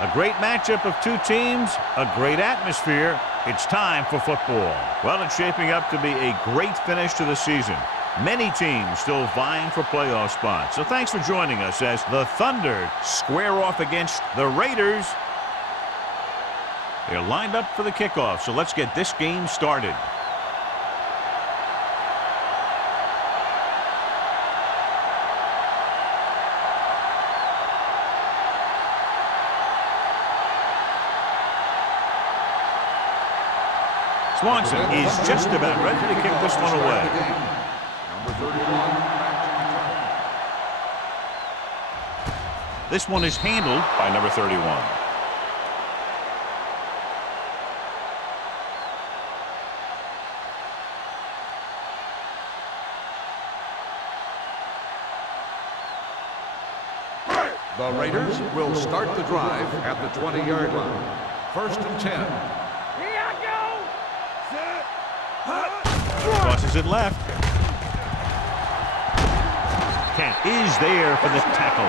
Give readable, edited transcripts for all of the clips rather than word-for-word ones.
A great matchup of two teams, a great atmosphere. It's time for football. Well, it's shaping up to be a great finish to the season. Many teams still vying for playoff spots. So thanks for joining us as the Thunder square off against the Raiders. They're lined up for the kickoff, so let's get this game started. Swanson is just about ready to kick this one away. Number 31. This one is handled by number 31. The Raiders will start the drive at the 20-yard line. 1st and 10. Crosses it left. Kent is there for the tackle.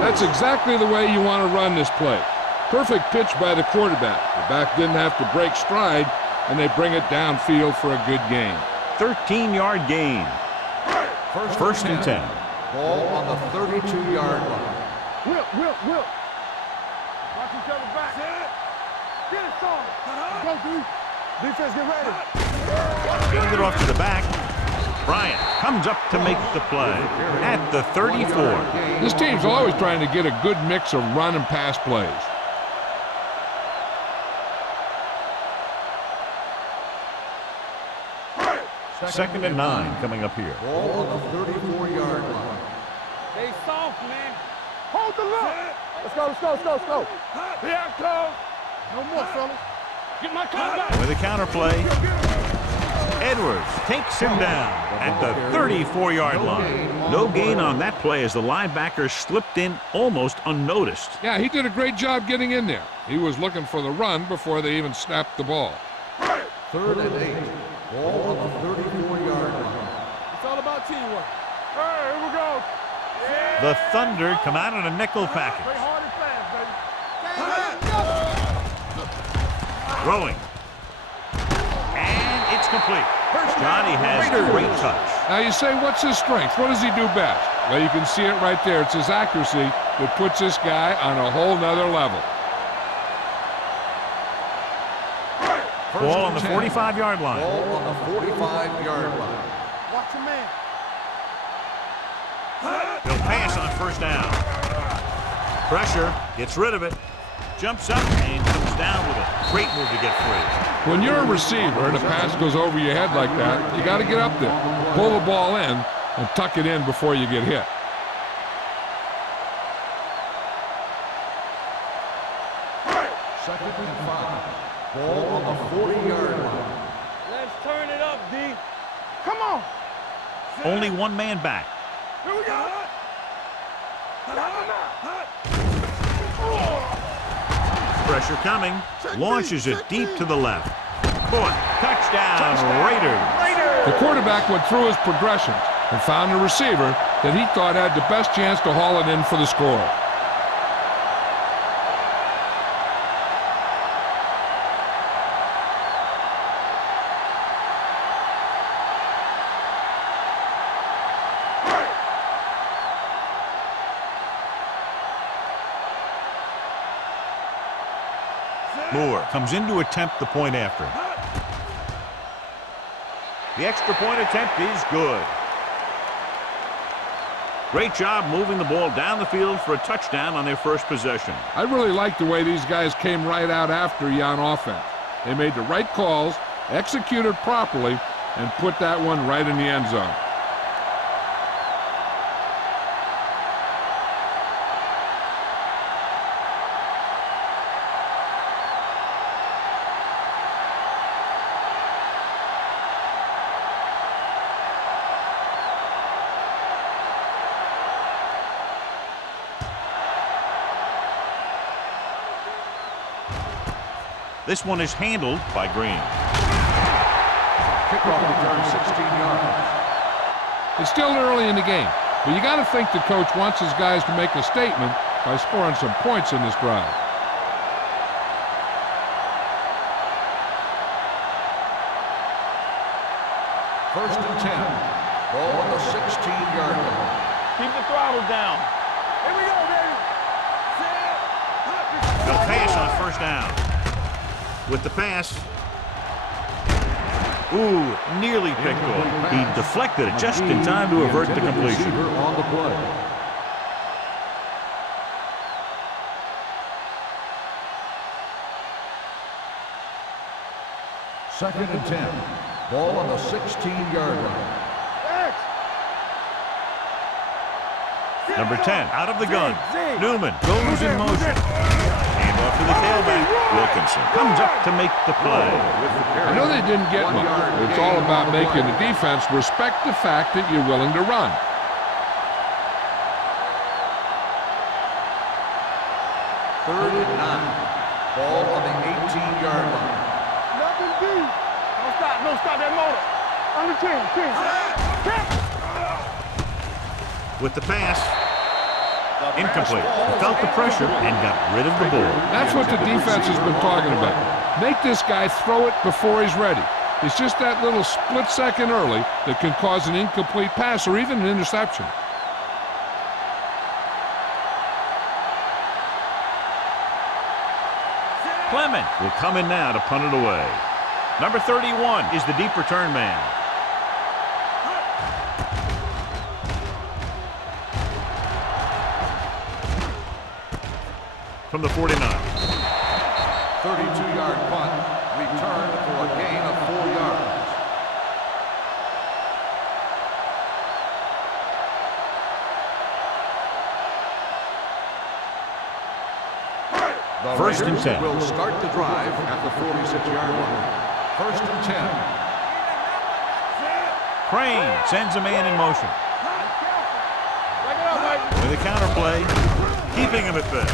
That's exactly the way you want to run this play. Perfect pitch by the quarterback. The back didn't have to break stride, and they bring it downfield for a good gain. 13-yard gain. First and 10. Ball on the 32-yard line. Will. Watch each other back. Get it, Saul. Go, dude. Defense, get ready. Hand it off to the back. Bryant comes up to make the play at the 34. This team's always trying to get a good mix of run and pass plays. Second and 9 coming up here. Ball on the 34-yard line. Stay soft, man. Hold the look. Let's go. Here I come. No more, fellas. Get my car back. With a counter play, Edwards takes him down at the 34-yard line. No gain on that play as the linebacker slipped in almost unnoticed. Yeah, he did a great job getting in there. He was looking for the run before they even snapped the ball. 3rd and 8. Ball on the 34-yard line. It's all about teamwork. Hey, here we go. Yeah. The Thunder come out in a nickel package. Play hard and fast, baby. Throwing. And it's complete. Johnny has a great touch. Now you say, what's his strength? What does he do best? Well, you can see it right there. It's his accuracy that puts this guy on a whole nother level. Ball on the 45-yard line. Ball on the 45-yard line. Watch your man. They'll pass on first down. Pressure, gets rid of it, jumps up and comes down with a great move to get free. When you're a receiver and a pass goes over your head like that, you got to get up there, pull the ball in, and tuck it in before you get hit. Second and 5. Ball on the 40-yard line. Let's turn it up, D. Come on. Only one man back. Here we go. Pressure coming. Launches it deep to the left. Caught. Touchdown, Raiders. The quarterback went through his progressions and found a receiver that he thought had the best chance to haul it in for the score. Moore comes in to attempt the point after. The extra point attempt is good. Great job moving the ball down the field for a touchdown on their first possession. I really like the way these guys came right out after you on offense. They made the right calls, executed properly, and put that one right in the end zone. This one is handled by Green. Kickoff return 16 yards. It's still early in the game, but you got to think the coach wants his guys to make a statement by scoring some points in this drive. First and 10. Ball on the 16-yard line. Keep the throttle down. Here we go, baby. They'll pass on first down. With the pass. Ooh, nearly picked off. He deflected it just in time to avert the completion. On the play. Second and 10. Ball on the 16-yard line. Number 10, out of the gun. Newman goes in motion. Hand off to the tailback. Wilkinson comes up to make the play. I know they didn't get much, but it's all about making the defense respect the fact that you're willing to run. Third and 9. Ball on the 18-yard line. Nothing deep. Don't stop that motor. On the 10. With the pass. Incomplete. He felt the pressure and got rid of the ball. That's what the defense has been talking about. Make this guy throw it before he's ready. It's just that little split second early that can cause an incomplete pass or even an interception. Clement will come in now to punt it away. Number 31 is the deep return man. From the 49. 32-yard punt. Returned for a gain of 4 yards. The First and Raiders 10. will start the drive at the 46-yard line. First and 10. Crane sends a man in motion. With a counterplay, keeping him at bay.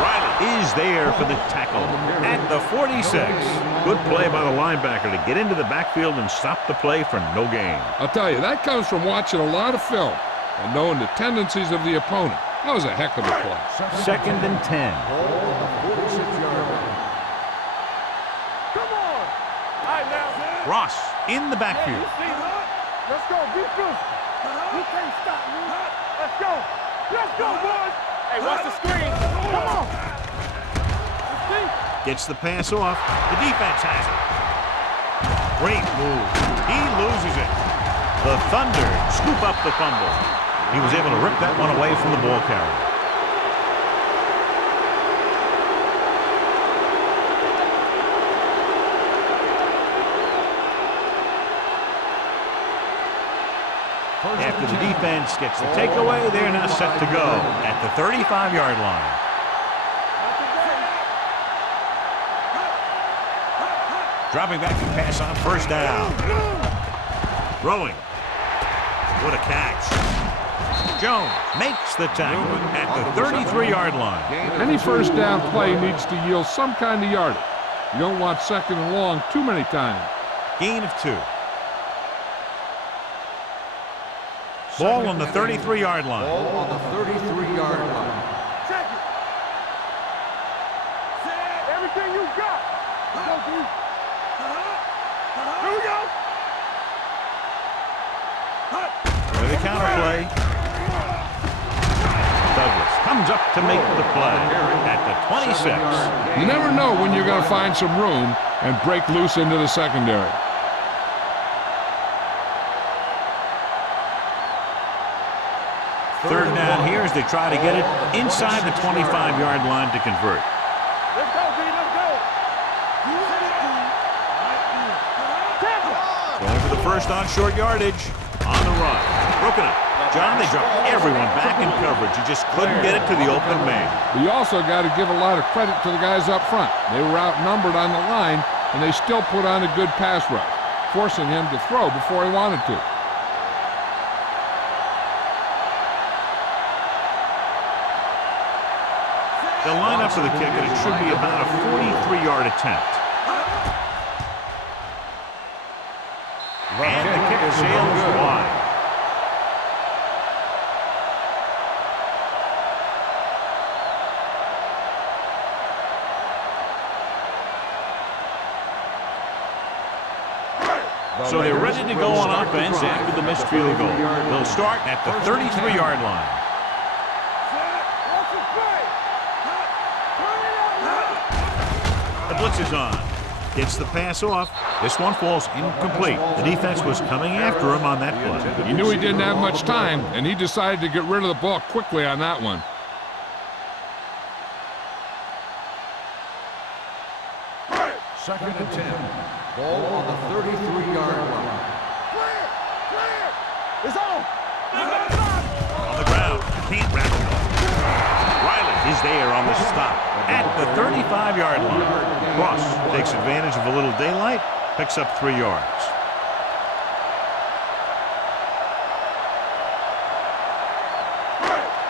Riley is there for the tackle at the 46. Good play by the linebacker to get into the backfield and stop the play for no gain. I'll tell you, that comes from watching a lot of film and knowing the tendencies of the opponent. That was a heck of a play. Second and 10. Ball on the 46-yard line. Come on. All right, now. Ross in the backfield. Let's go. Be physical. You can't stop me. Let's go. Let's go, boys. Hey, watch the screen. Come on. Gets the pass off. The defense has it. Great move. He loses it. The Thunder scoop up the fumble. He was able to rip that one away from the ball carrier. After the defense gets the takeaway, they're now set to go at the 35-yard line. Dropping back to pass on first down. Throwing. What a catch. Jones makes the tackle at the 33-yard line. Any first down play needs to yield some kind of yardage. You don't want second and long too many times. Gain of 2. Ball on the 33-yard line. Ball on the 33-yard line. Check it. Everything you got. Go, dude. Here we go. With a counterplay. Douglas comes up to make the play at the 26. You never know when you're going to find some room and break loose into the secondary. Third down here as they try to get it inside the 25-yard line to convert. Let's go, B. Let's go. Going for the first on short yardage. On the run. Broken up. John, they dropped everyone back in coverage. You just couldn't get it to the open man. But you also got to give a lot of credit to the guys up front. They were outnumbered on the line, and they still put on a good pass rush, forcing him to throw before he wanted to. They'll line up for the kick, and it should be about a 43-yard attempt. And the kick sails wide. So they're ready to go on offense after the missed field goal. They'll start at the 33-yard line. The blitz is on. Gets the pass off. This one falls incomplete. The defense was coming after him on that play. He knew he didn't have much time, and he decided to get rid of the ball quickly on that one. Second and 10. Ball on the 33-yard line. Clear! Clear! It's on! On the ground. Can't wrap him up. Riley is there on the stop at the 35-yard line. Cross takes advantage of a little daylight, picks up 3 yards.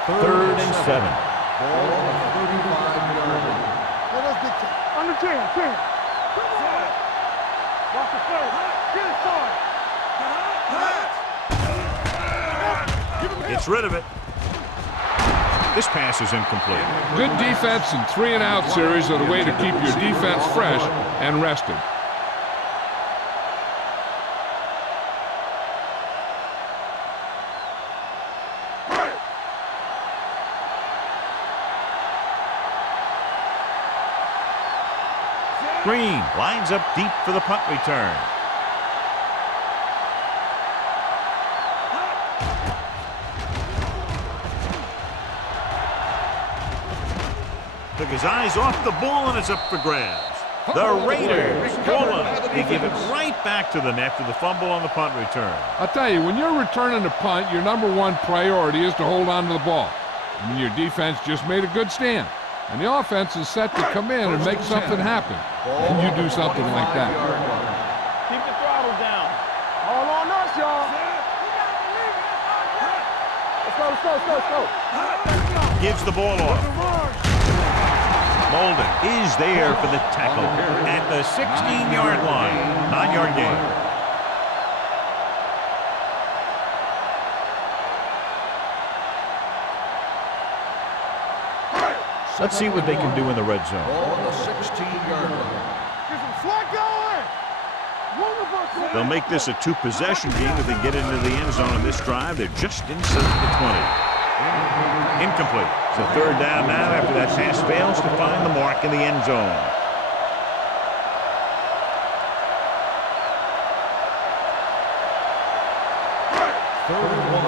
Third and 7. Ball on the 35-yard line. Let us get 10. Under 10. Come on! Watch the first. Get it started. Gets rid of it. This pass is incomplete. Good defense and 3-and-out series are the way to keep your defense fresh and rested. Green lines up deep for the punt return. Took his eyes off the ball, and it's up for grabs. The Raiders pull it. They give it right back to them after the fumble on the punt return. I'll tell you, when you're returning a punt, your #1 priority is to hold on to the ball. I mean, your defense just made a good stand, and the offense is set to come in and make something happen. And you do something like that. Keep the throttle down. All on us, y'all. Let's go. Gives the ball off. Molden is there for the tackle at the 16-yard line. 9-yard gain. Let's see what they can do in the red zone. Ball on the 16-yard line. Get some slack going. They'll make this a 2-possession game if they get into the end zone on this drive. They're just inside the 20. Incomplete. It's a 3rd down now after that pass fails to find the mark in the end zone. Third and 1.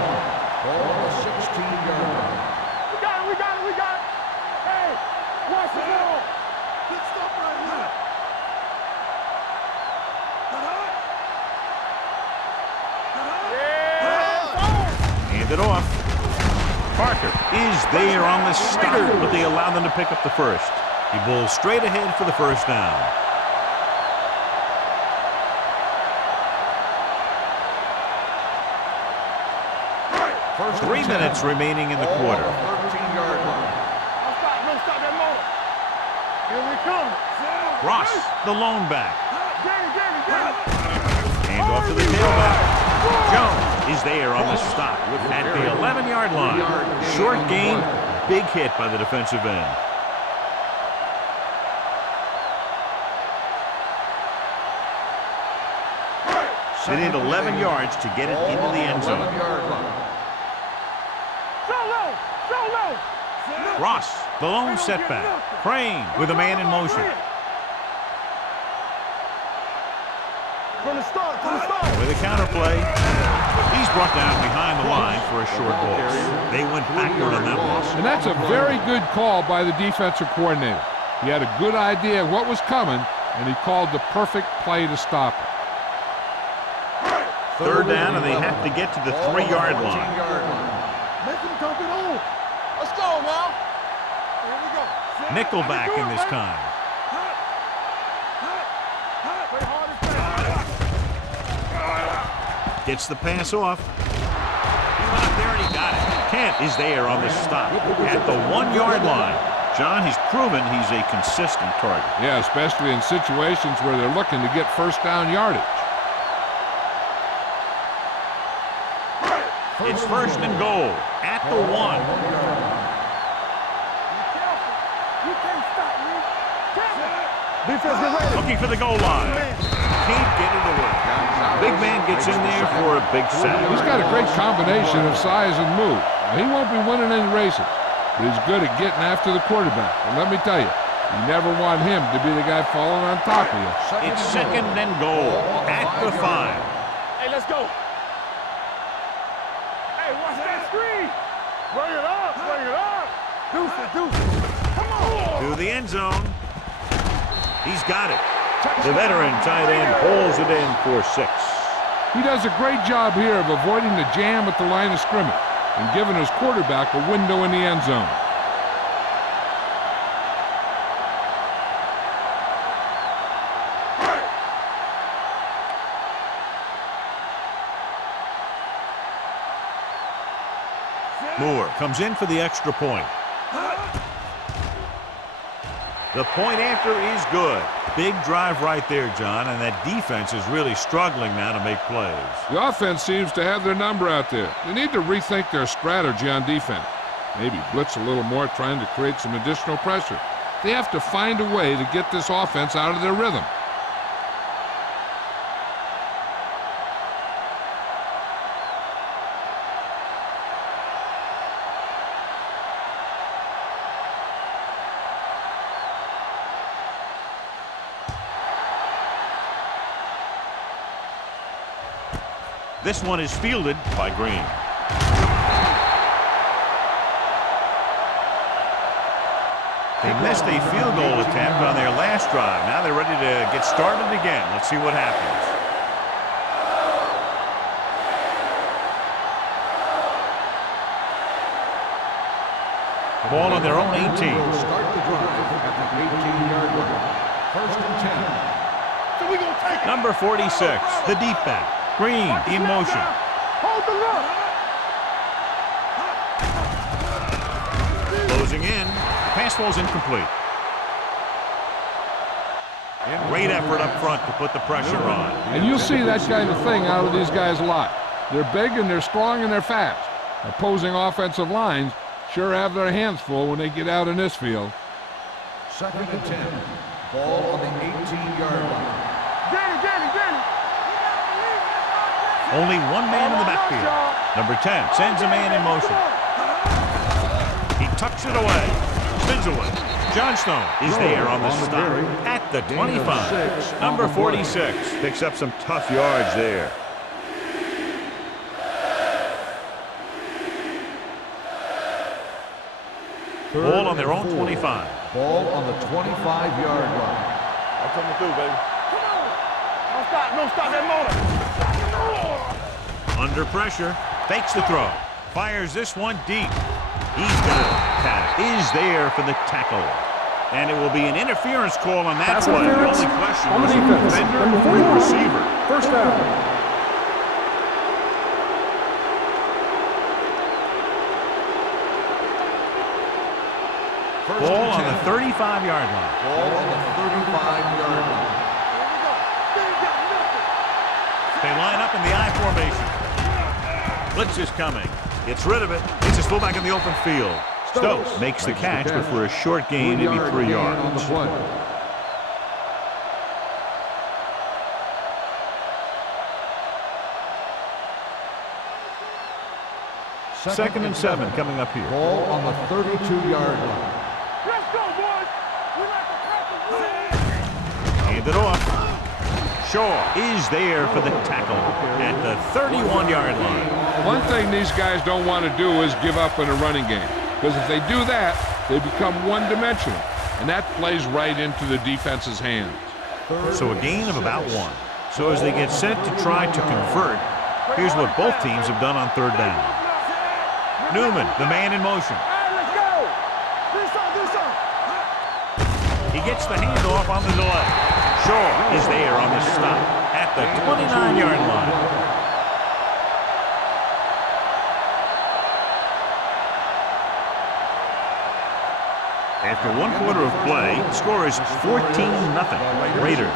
Ball on the 16-yard line. We got it. Hey, watch the ball. Good stuff right here. Hand it off. Parker is there on the stop, but they allow them to pick up the first. He bowls straight ahead for the first down. First 3 minutes remaining in the quarter. 13-yard line. No, stop that motor. Here we come. Ross, the lone back. Get it. Hand off to the tailback. Jones is there on the stop at the 11-yard line. Short gain, big hit by the defensive end. They need 11 yards to get it into the end zone. 11-yard line. So low. Ross, the lone setback. Crane with a man in motion. From the start. With a counterplay, he's brought down behind the line for a short ball. They went backward on that one. And that's a very good call by the defensive coordinator. He had a good idea of what was coming, and he called the perfect play to stop it. 3rd down, and they have to get to the 3-yard line. Make him dump it on. Let's go now. Here we go. Nickelback in this time. Gets the pass off. He went up there and he got it. Kent is there on the stop at the 1-yard line. John, he's proven he's a consistent target. Yeah, especially in situations where they're looking to get first down yardage. It's 1st and goal at the 1. You can't stop me. Defense, get ready. Looking for the goal line. can't get it away. Big man gets in there for a big sack. He's got a great combination of size and move. Now, he won't be winning any races, but he's good at getting after the quarterback. And let me tell you, you never want him to be the guy falling on top of you. It's second and goal at the 5. Hey, let's go. Hey, watch that screen. Bring it up, bring it up. Deuce it, deuce it. Come on. To the end zone. He's got it. The veteran tight end pulls it in for 6. He does a great job here of avoiding the jam at the line of scrimmage and giving his quarterback a window in the end zone. Moore comes in for the extra point. The point after is good. Big drive right there, John, and that defense is really struggling now to make plays. The offense seems to have their number out there. They need to rethink their strategy on defense. Maybe blitz a little more, trying to create some additional pressure. They have to find a way to get this offense out of their rhythm. This one is fielded by Green. They missed a field goal attempt on their last drive. Now they're ready to get started again. Let's see what happens. Ball on their own 18. Start the drive at the 18-yard line. First and 10. So we gonna take it. Number 46, the deep back. Green in motion. Hold the look. Closing in. Pass ball's incomplete. Great effort up front to put the pressure on. And you'll see that kind of thing out of these guys a lot. They're big and they're strong and they're fast. Opposing offensive lines sure have their hands full when they get out in this field. Second and 10. Ball on the 18-yard line. Danny. Only one man in the backfield. Number 10 sends a man in motion. He tucks it away. Spins away. Johnstone is there on the stop at the 25. Number 46 picks up some tough yards there. Ball on their own 25. Ball on the 25-yard line. I'm coming through, baby. Come on. Don't stop that motor. Under pressure, fakes the throw, fires this one deep. He's got it. Paddock is there for the tackle. And it will be an interference call on that play. The only question was the defender or the receiver. First down. Ball on the 35-yard line. Ball on the 35-yard line. They line up in the I formation. Blitz is coming. Gets rid of it. Gets his fullback in the open field. Stokes makes the catch, but for a short gain, maybe 3 yards. Second and 7 coming up here. Ball on the 32-yard line. Let's go, boys. We like to practice. Hand it off. Shaw is there for the tackle at the 31-yard line. One thing these guys don't want to do is give up in a running game, because if they do that, they become one-dimensional, and that plays right into the defense's hands. So a gain of about 1. So as they get set to try to convert, here's what both teams have done on third down. Newman, the man in motion. Hey, let's go. Do something. He gets the handoff on the delay. Shaw is there on the stop at the 29-yard line. After 1 quarter of play, the score is 14-0 Raiders.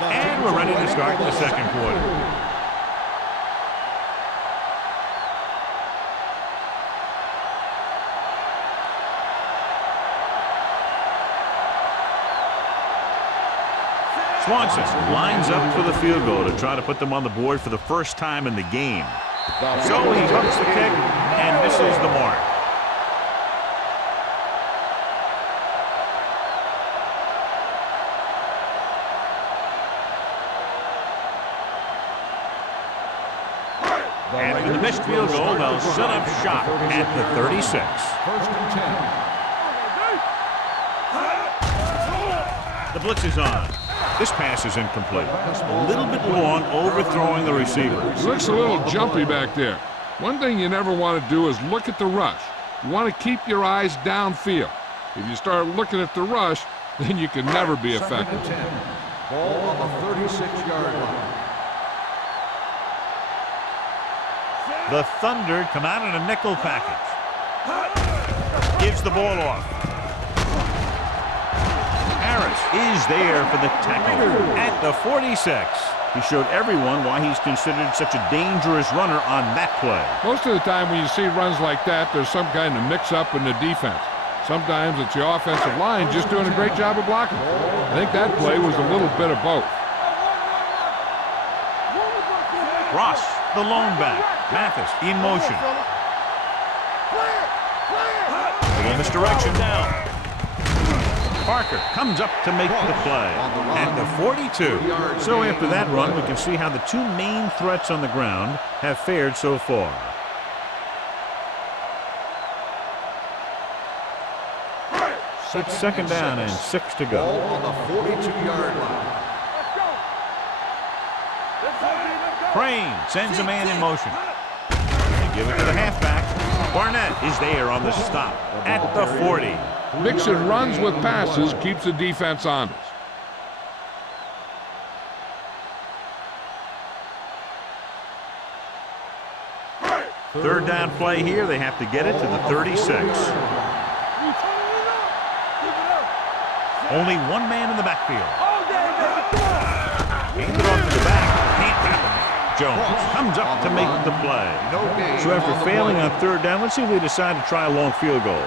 And we're ready to start the second quarter. Swanson lines up for the field goal to try to put them on the board for the first time in the game. So he hooks the kick and misses the mark. After the missed field goal, they'll set up shop at the 36. First and 10. The blitz is on. This pass is incomplete. A little bit long, overthrowing the receiver. He looks a little jumpy back there. One thing you never want to do is look at the rush. You want to keep your eyes downfield. If you start looking at the rush, then you can never be effective. Second and 10. Ball on the 36-yard line. The Thunder come out in a nickel package. Gives the ball off. Harris is there for the tackle at the 46. He showed everyone why he's considered such a dangerous runner on that play. Most of the time when you see runs like that, there's some kind of mix-up in the defense. Sometimes it's the offensive line just doing a great job of blocking. I think that play was a little bit of both. Ross, the lone back. Mathis in motion. Little misdirection down. Parker comes up to make the play at the 42. So after that run, we can see how the two main threats on the ground have fared so far. It's second down and 6 to go. Ball on the 42-yard line. Crane sends a man in motion. They give it to the halfback. Barnett is there on the stop at the 40. Mixing runs with passes keeps the defense honest. Third down play here. They have to get it to the 36. Only one man in the backfield. Hand it off to the back. Can't wrap him. Jones comes up to make the play. So after failing on third down, let's see if they decide to try a long field goal.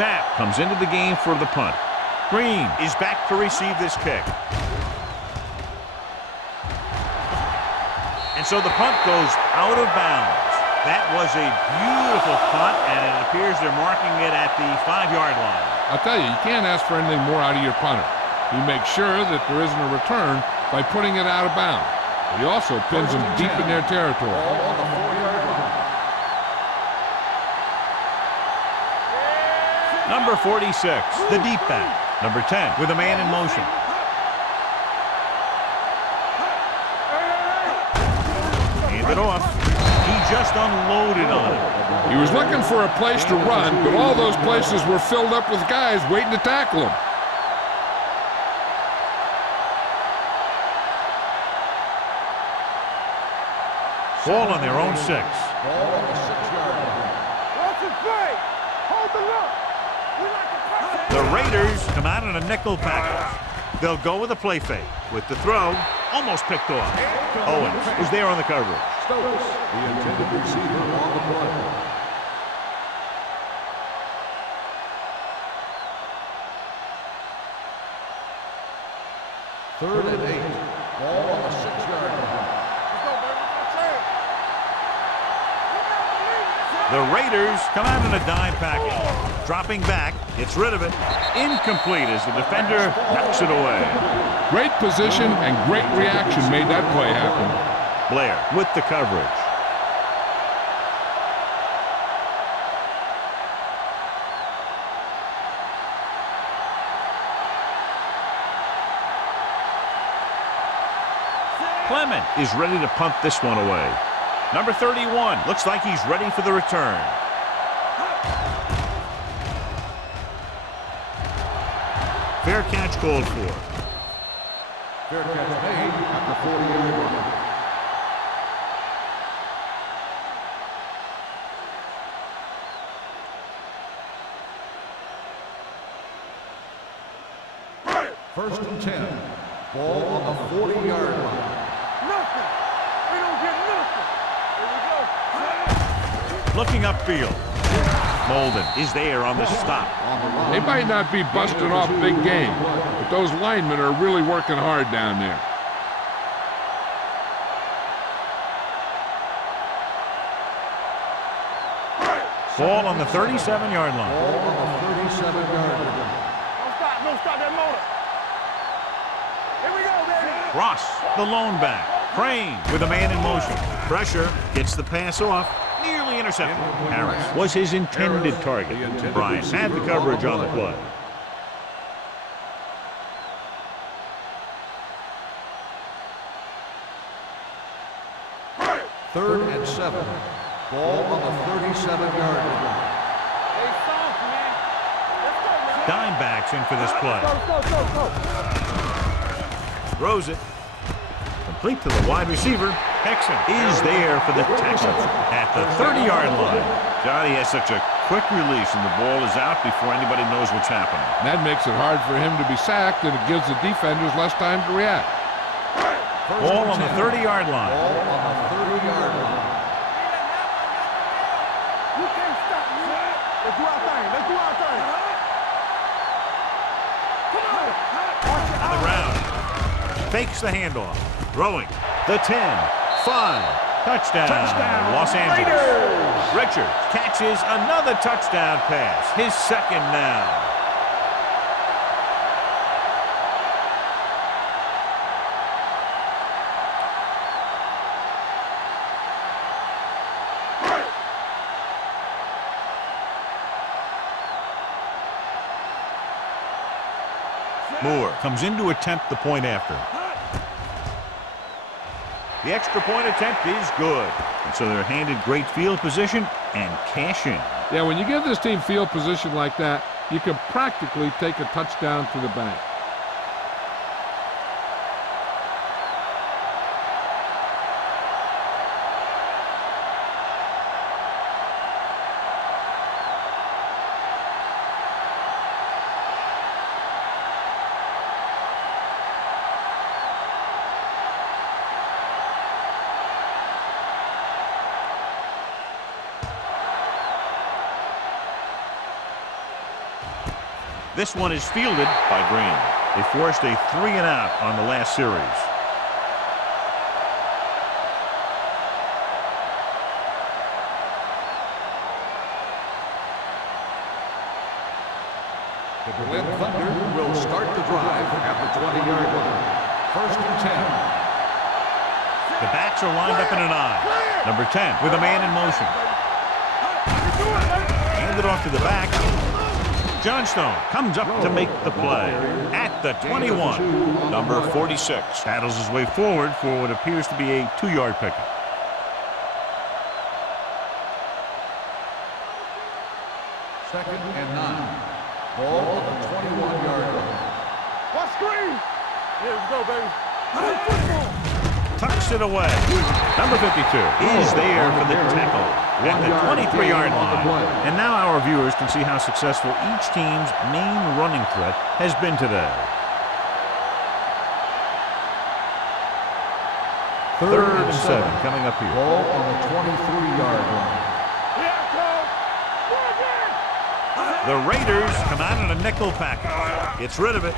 Sapp comes into the game for the punt. Green is back to receive this kick. And so the punt goes out of bounds. That was a beautiful punt, and it appears they're marking it at the 5-yard line. I'll tell you, you can't ask for anything more out of your punter. He makes sure that there isn't a return by putting it out of bounds. He also pins them deep in their territory. Ball on the 4-yard line. Number 46, the deep back. Number 10, with a man in motion. Hand it off. He just unloaded on it. He was looking for a place to run, but all those places were filled up with guys waiting to tackle him. Ball on their own 6. Ball on the 6-yard line. Hold the look. The Raiders come out in a nickel package. They'll go with a play fake. With the throw, almost picked off. Owens is there on the coverage. Stokes, the intended receiver on the play. Third and 8. Ball on the 6-yard line. The Raiders come out in a dime package. Dropping back, gets rid of it. Incomplete as the defender knocks it away. Great position and great reaction made that play happen. Blair with the coverage. Clement is ready to punt this one away. Number 31 looks like he's ready for the return. Fair catch called for. Fair catch made at the 40-yard line. First and 10. Ball on the 40-yard line. Looking upfield. Molden is there on the stop. They might not be busting off big game, but those linemen are really working hard down there. Ball on the 37-yard line. Ball on the 37-yard line. Don't stop that motor. Here we go, baby. Ross, the lone back. Crane with a man in motion. Pressure gets the pass off. Nearly intercepted. Harris was his intended target. Bryant had the coverage on the play. Third and 7. Ball on the 37-yard line. Hey, soft, man. Let's go, man. Dime backs in for this play. Go. Throws it. Complete to the wide receiver. Hexon is there for the tackle at the 30-yard line. Johnny has such a quick release and the ball is out before anybody knows what's happening. That makes it hard for him to be sacked, and it gives the defenders less time to react. Ball on the 30-yard line. Ball on the 30-yard line. You can't stop me. Let's do our thing. Let's do our thing. Come on. On the ground. Fakes the handoff. Throwing. The 10. 5. Touchdown. Los Angeles. Raiders. Richards catches another touchdown pass. His second now. Moore comes in to attempt the point after. The extra point attempt is good. And so they're handed great field position and cash in. Yeah, when you give this team field position like that, you can practically take a touchdown to the bank. This one is fielded by Green. They forced a 3-and-out on the last series. The Berlin Thunder will start the drive at the 20-yard line. First and 10. The backs are lined up in an I. Number 10 with a man in motion. Handed off to the back. Johnstone comes up to make the play at the 21. Number 46 paddles his way forward for what appears to be a 2-yard pickup. Second and 9. Ball on the 21-yard line. What screen? Yeah, let's go, baby. Football. Tucks it away. Number 52 is there for the tackle at the 23-yard line. And now our viewers can see how successful each team's main running threat has been today. Third and 7 coming up here. Ball on the 23-yard line. Yeah, go. The Raiders come out in a nickel package. Gets rid of it.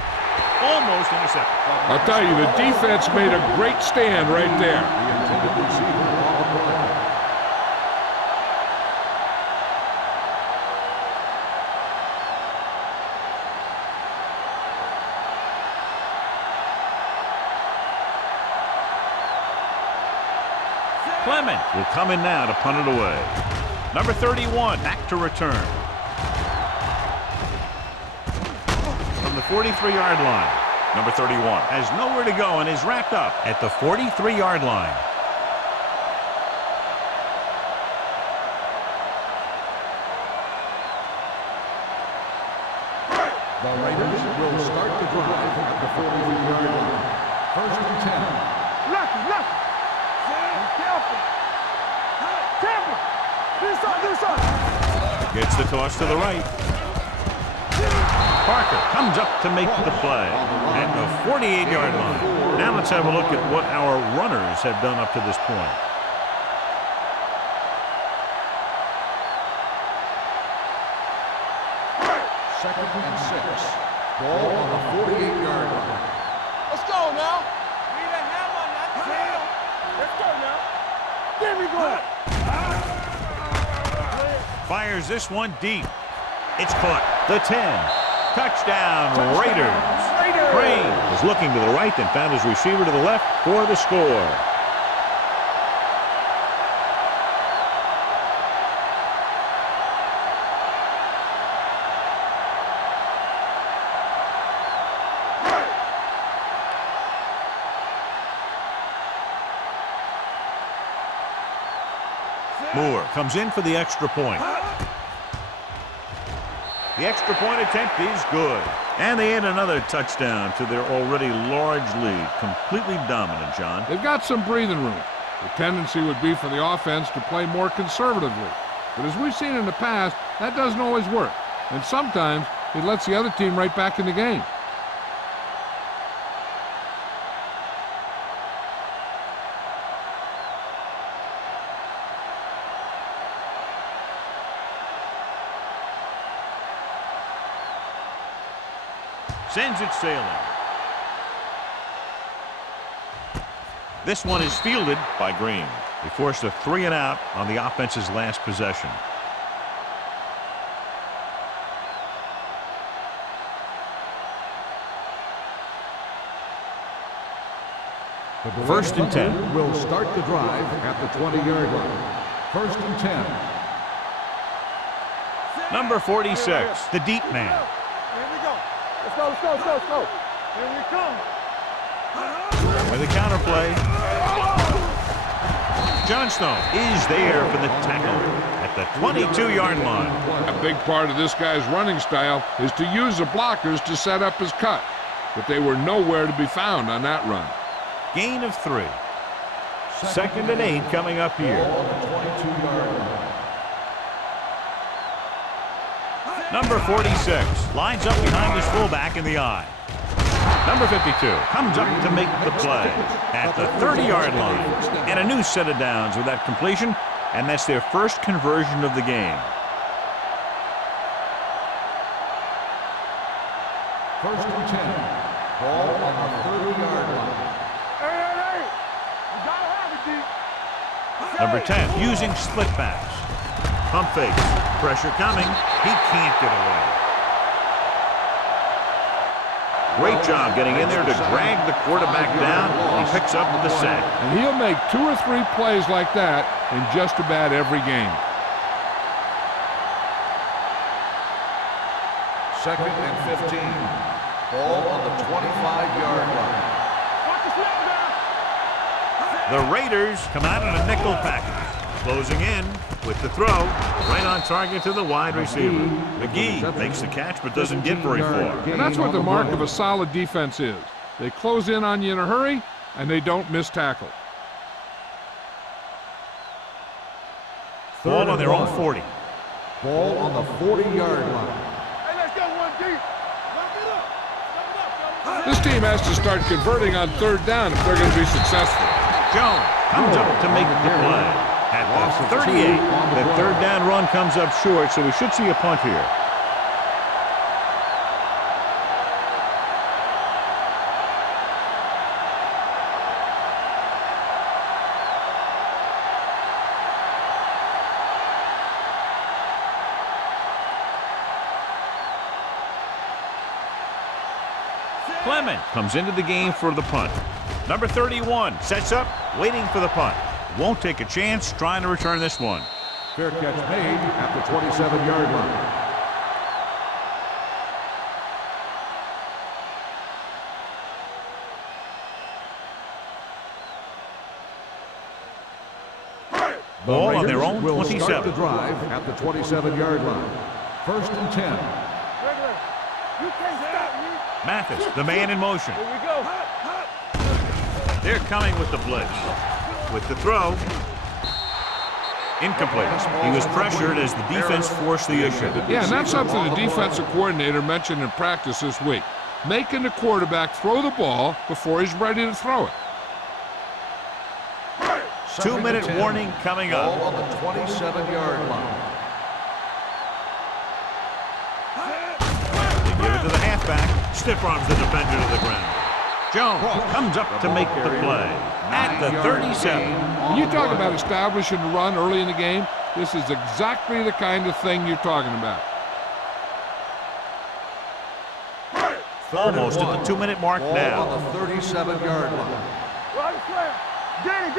Almost intercepted. I'll tell you, the defense made a great stand right there. The intended receiver on the play. Clement will come in now to punt it away. Number 31 back to return. From the 43-yard line. Number 31 has nowhere to go and is wrapped up at the 43-yard line. The Raiders will start the drive at the 43-yard line. First and 10. Lucky. Be careful. Careful. Do something. Gets the toss to the right. Parker comes up to make the play at the 48-yard line. Now let's have a look at what our runners have done up to this point. Second and 6. Ball on the 48-yard line. Let's go now. Need a hammer, not the tail. Let's go now. There we go. Fires this one deep. It's caught. The 10. Touchdown, Raiders. Crane is looking to the right, then found his receiver to the left for the score. Moore comes in for the extra point. The extra point attempt is good. And they add another touchdown to their already large lead. Completely dominant, John. They've got some breathing room. The tendency would be for the offense to play more conservatively. But as we've seen in the past, that doesn't always work. And sometimes it lets the other team right back in the game. Sends it sailing. This one is fielded by Green. He forced a 3-and-out on the offense's last possession. First and 10. Will start the drive at the 20-yard line. First and 10. Number 46, the deep man. Here we go. Let's go, let's go, let's go, let's go. Here we come. With a counterplay. Johnstone is there for the tackle at the 22-yard line. A big part of this guy's running style is to use the blockers to set up his cut. But they were nowhere to be found on that run. Gain of 3. Second and 8 coming up here. Number 46 lines up behind his fullback in the eye. Number 52 comes up to make the play at the 30-yard line. And a new set of downs with that completion, and that's their first conversion of the game. First and 10. Ball on the 30-yard line. Hey. You gotta have it, D. Number 10 using split backs. Pump fake. Pressure coming. He can't get away. Great job getting in there to drag the quarterback down. He picks up the sack. And he'll make 2 or 3 plays like that in just about every game. Second and 15. Ball on the 25-yard line. Watch the snap now. The Raiders come out in a nickel package. Closing in with the throw. Right on target to the wide receiver. McGee makes the catch but doesn't get very far. And that's what the mark of a solid defense is. They close in on you in a hurry, and they don't miss tackle. Ball on their own 40. Ball on the 40-yard line. Hey, let's go, 1D. Lock it up. Lock it up, This team has to start converting on 3rd down if they're going to be successful. Jones comes up to make the play. At the 38, the 3rd down run comes up short, so we should see a punt here. Clement comes into the game for the punt. Number 31 sets up, waiting for the punt. Won't take a chance trying to return this one. Fair catch made at the 27-yard line. Ball on their own will 27. start the drive at the 27-yard line. First and 10. Regular. You can't stop me. Mathis, the man in motion. Here we go. They're coming with the blitz. With the throw. Incomplete. He was pressured as the defense forced the issue. Yeah, and that's something the defensive coordinator mentioned in practice this week. Making the quarterback throw the ball before he's ready to throw it. 2-minute warning coming up. Ball on the 27-yard line. halfback stiff arms the defender to the ground. Jones comes up to make the play at the 37. When you talk about establishing the run early in the game, this is exactly the kind of thing you're talking about. Almost at the 2-minute mark now. On the 37-yard line. Danny.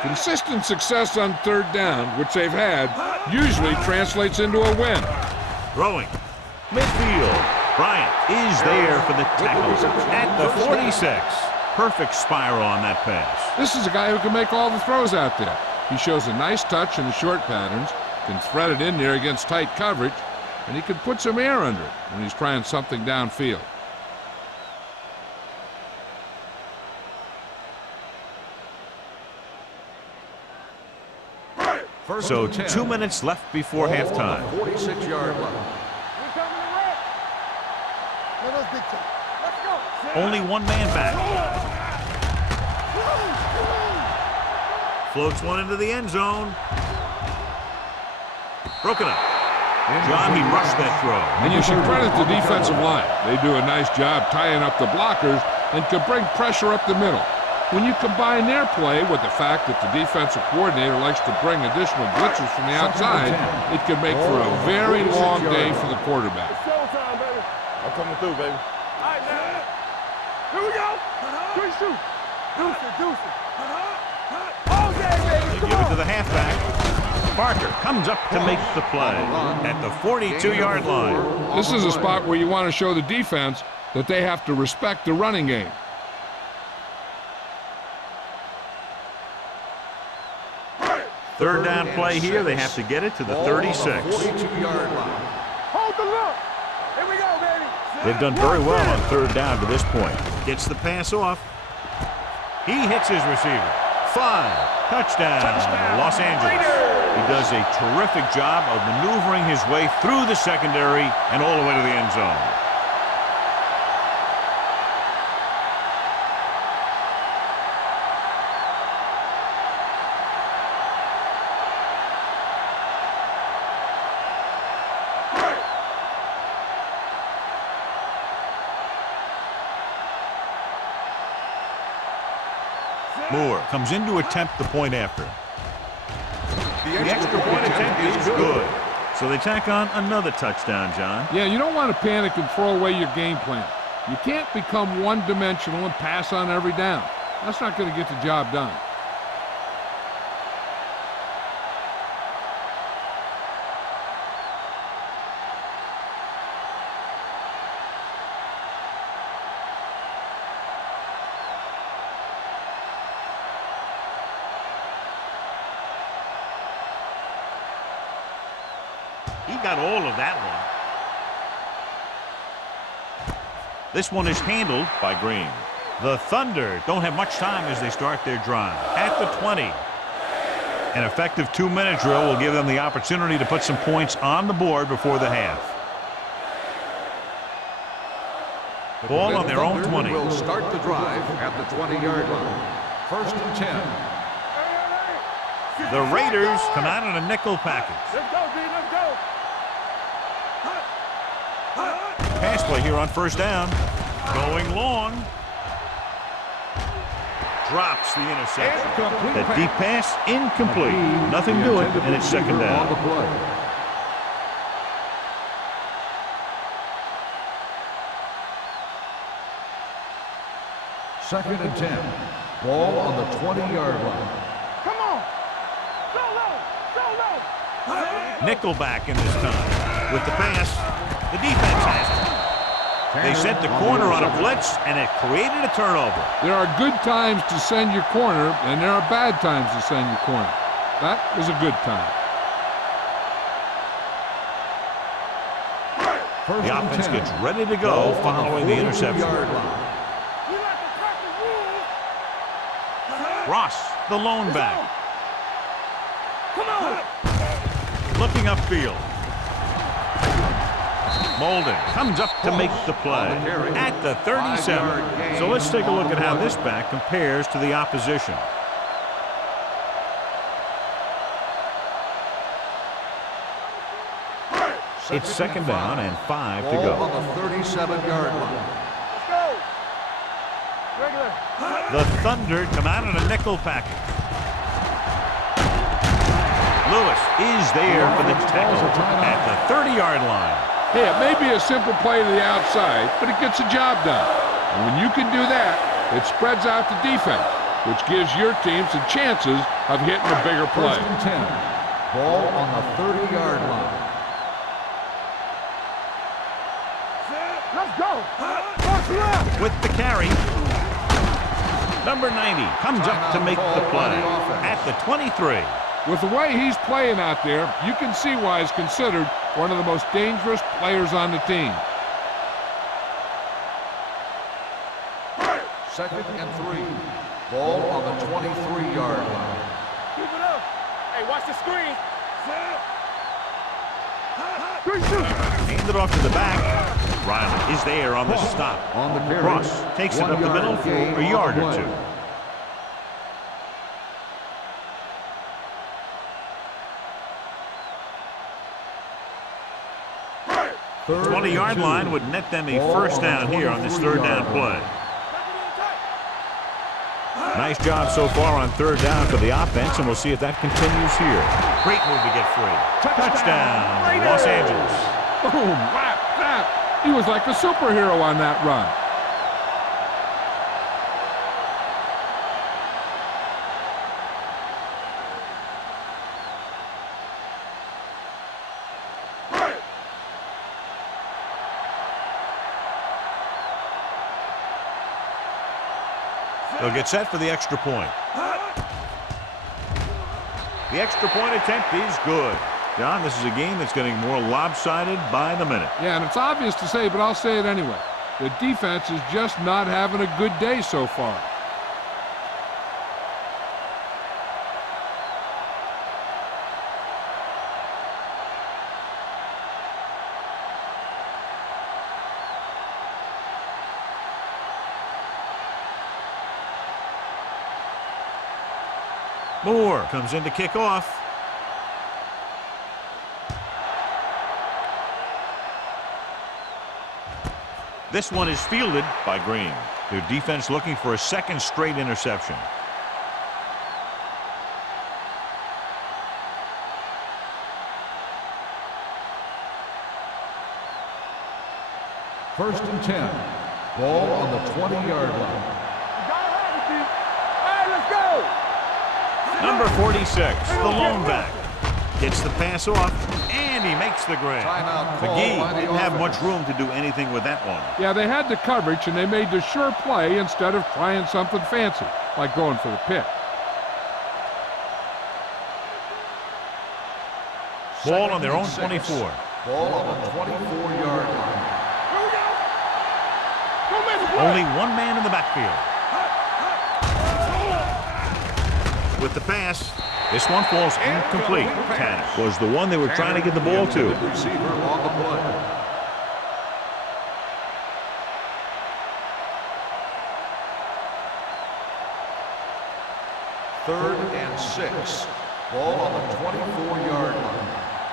Consistent success on third down, which they've had, usually translates into a win. Throwing. Midfield. Bryant is there for the tackle at the 46. Perfect spiral on that pass. This is a guy who can make all the throws out there. He shows a nice touch in the short patterns, can thread it in there against tight coverage, and he can put some air under it when he's trying something downfield. So 2 minutes left before halftime. 46-yard line. Only one man back. Floats one into the end zone. Broken up. John, he rushed that throw. And you should credit the defensive line. They do a nice job tying up the blockers and can bring pressure up the middle. When you combine their play with the fact that the defensive coordinator likes to bring additional blitzers from the outside, it can make for a very long day for the quarterback. It's showtime, baby. I'm coming through, baby. All right, now. Here we go. Quick shoot. Deuce it. All day, baby. They give it to the halfback. Parker comes up to make the play at the 42-yard line. This is a spot where you want to show the defense that they have to respect the running game. Third down play here. They have to get it to the 36. 42-yard line. Hold the look. Here we go, baby. They've done very well on third down to this point. Gets the pass off. He hits his receiver. 5. Touchdown. Los Angeles. He does a terrific job of maneuvering his way through the secondary and all the way to the end zone. Moore comes in to attempt the point after. The extra point attempt is good. So they tack on another touchdown, John. Yeah, you don't want to panic and throw away your game plan. You can't become one-dimensional and pass on every down. That's not going to get the job done. He got all of that one. This one is handled by Green. The Thunder don't have much time as they start their drive. At the 20. An effective 2-minute drill will give them the opportunity to put some points on the board before the half. Ball on their own 20. Will start the drive at the 20-yard line. 1st and 10. The Raiders come out in a nickel package. Let's go, D. Let's go. Pass play here on first down. Going long. Drops the interception. That deep pass incomplete. Nothing doing, and it's second down. 2nd and 10. Ball on the 20-yard line. Come on. So low. Nickelback in this time. With the pass, the defense has it. They sent the corner on a blitz, and it created a turnover. There are good times to send your corner, and there are bad times to send your corner. That was a good time. The offense gets ready to go following the interception. Ross, the lone back. Come on. Looking upfield. Molden comes up to make the play at the 37. So let's take a look at how this back compares to the opposition. It's second down and 5 to Ball go. on the 37-yard line. Let's go. Regular. The Thunder come out in a nickel package. Lewis is there for the tackle at the 30-yard line. Hey, it may be a simple play to the outside, but it gets the job done. And when you can do that, it spreads out the defense, which gives your team some chances of hitting a bigger play. First and 10. Ball on the 30-yard line. Let's go. Cross left. With the carry, number 90 comes up to make the play at the 23. With the way he's playing out there, you can see why he's considered one of the most dangerous players on the team. Second and 3. Ball on the 23-yard line. Keep it up. Hey, watch the screen. 3-2. Hand it off to the back. Riley is there on the stop. On the carry. Cross takes it up the middle for a yard or two. The 20-yard line would net them a first down here on this third down play. Nice job so far on third down for the offense, and we'll see if that continues here. Great move to get free. Touchdown, Los Angeles. Boom, whap, whap. He was like a superhero on that run. They'll get set for the extra point. The extra point attempt is good. John, this is a game that's getting more lopsided by the minute. Yeah, and it's obvious to say, but I'll say it anyway. The defense is just not having a good day so far. Moore comes in to kick off. This one is fielded by Green. Their defense looking for a second straight interception. First and 10. Ball on the 20-yard line. Hey, let's go. Number 46, the lone back, gets the pass off, and he makes the grab. Timeout call McGee by the didn't have offense. much room to do anything with that one. Yeah, they had the coverage, and they made the sure play instead of trying something fancy, like going for the pick. Ball on their own Second and 24. 6. Ball on the 24-yard line. Here we go. Don't miss a play. Only one man in the backfield. With the pass, this one falls incomplete. Tanner was the one they were trying to get the ball to. The receiver on the play. Third and 6. Ball on the 24-yard line.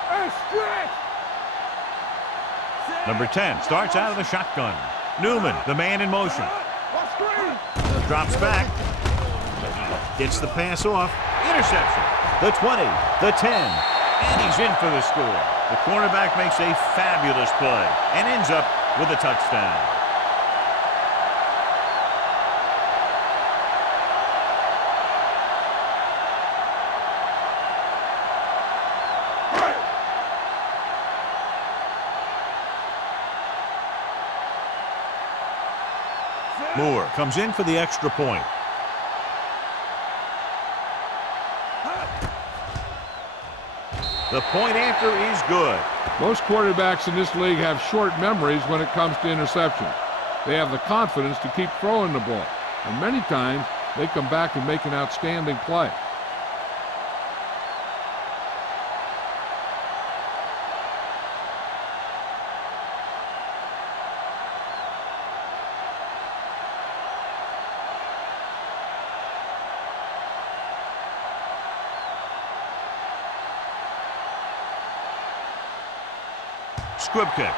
Hey, stretch. Number 10 starts out of the shotgun. Newman, the man in motion, Watch screen. drops back, gets the pass off, interception. The 20, the 10, and he's in for the score. The cornerback makes a fabulous play and ends up with a touchdown. Moore comes in for the extra point. The point after is good. Most quarterbacks in this league have short memories when it comes to interceptions. They have the confidence to keep throwing the ball, and many times they come back and make an outstanding play. squib kick.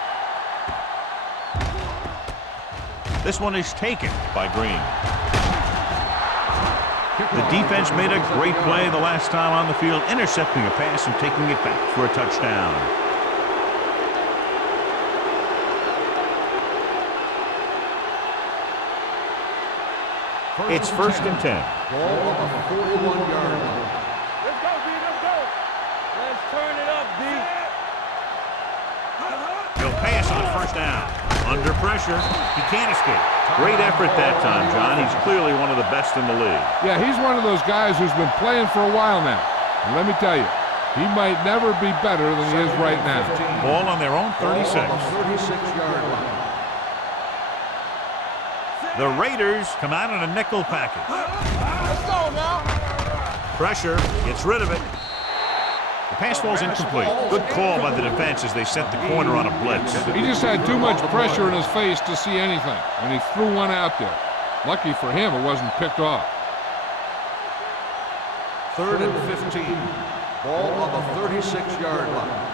This one is taken by Green. The defense made a great play the last time on the field, intercepting a pass and taking it back for a touchdown. It's 1st and 10. Ball on the 41-yard line. Let's go, B. Let's go. Let's turn it up, B. He'll pass on 1st down. Under pressure, he can't escape. Great effort that time, John. He's clearly one of the best in the league. Yeah, he's one of those guys who's been playing for a while now. And let me tell you, he might never be better than he is right now. Ball on their own 36. Ball on the 36-yard line. The Raiders come out in a nickel package. Let's go now. Pressure, gets rid of it. The pass ball's incomplete. Good call by the defense as they sent the corner on a blitz. He just had too much pressure in his face to see anything, and he threw one out there. Lucky for him, it wasn't picked off. 3rd and 15. Ball on the 36-yard line.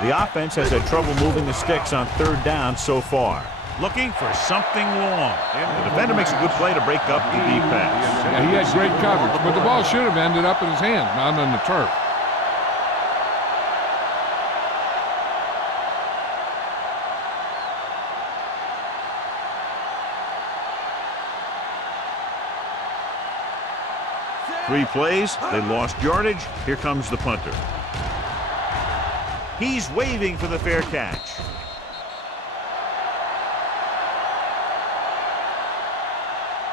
The offense has had trouble moving the sticks on 3rd down so far. Looking for something long. The defender makes a good play to break up the deep pass. Yeah, he had great coverage, but the ball should have ended up in his hands, not on the turf. Three plays, they lost yardage. Here comes the punter. He's waving for the fair catch.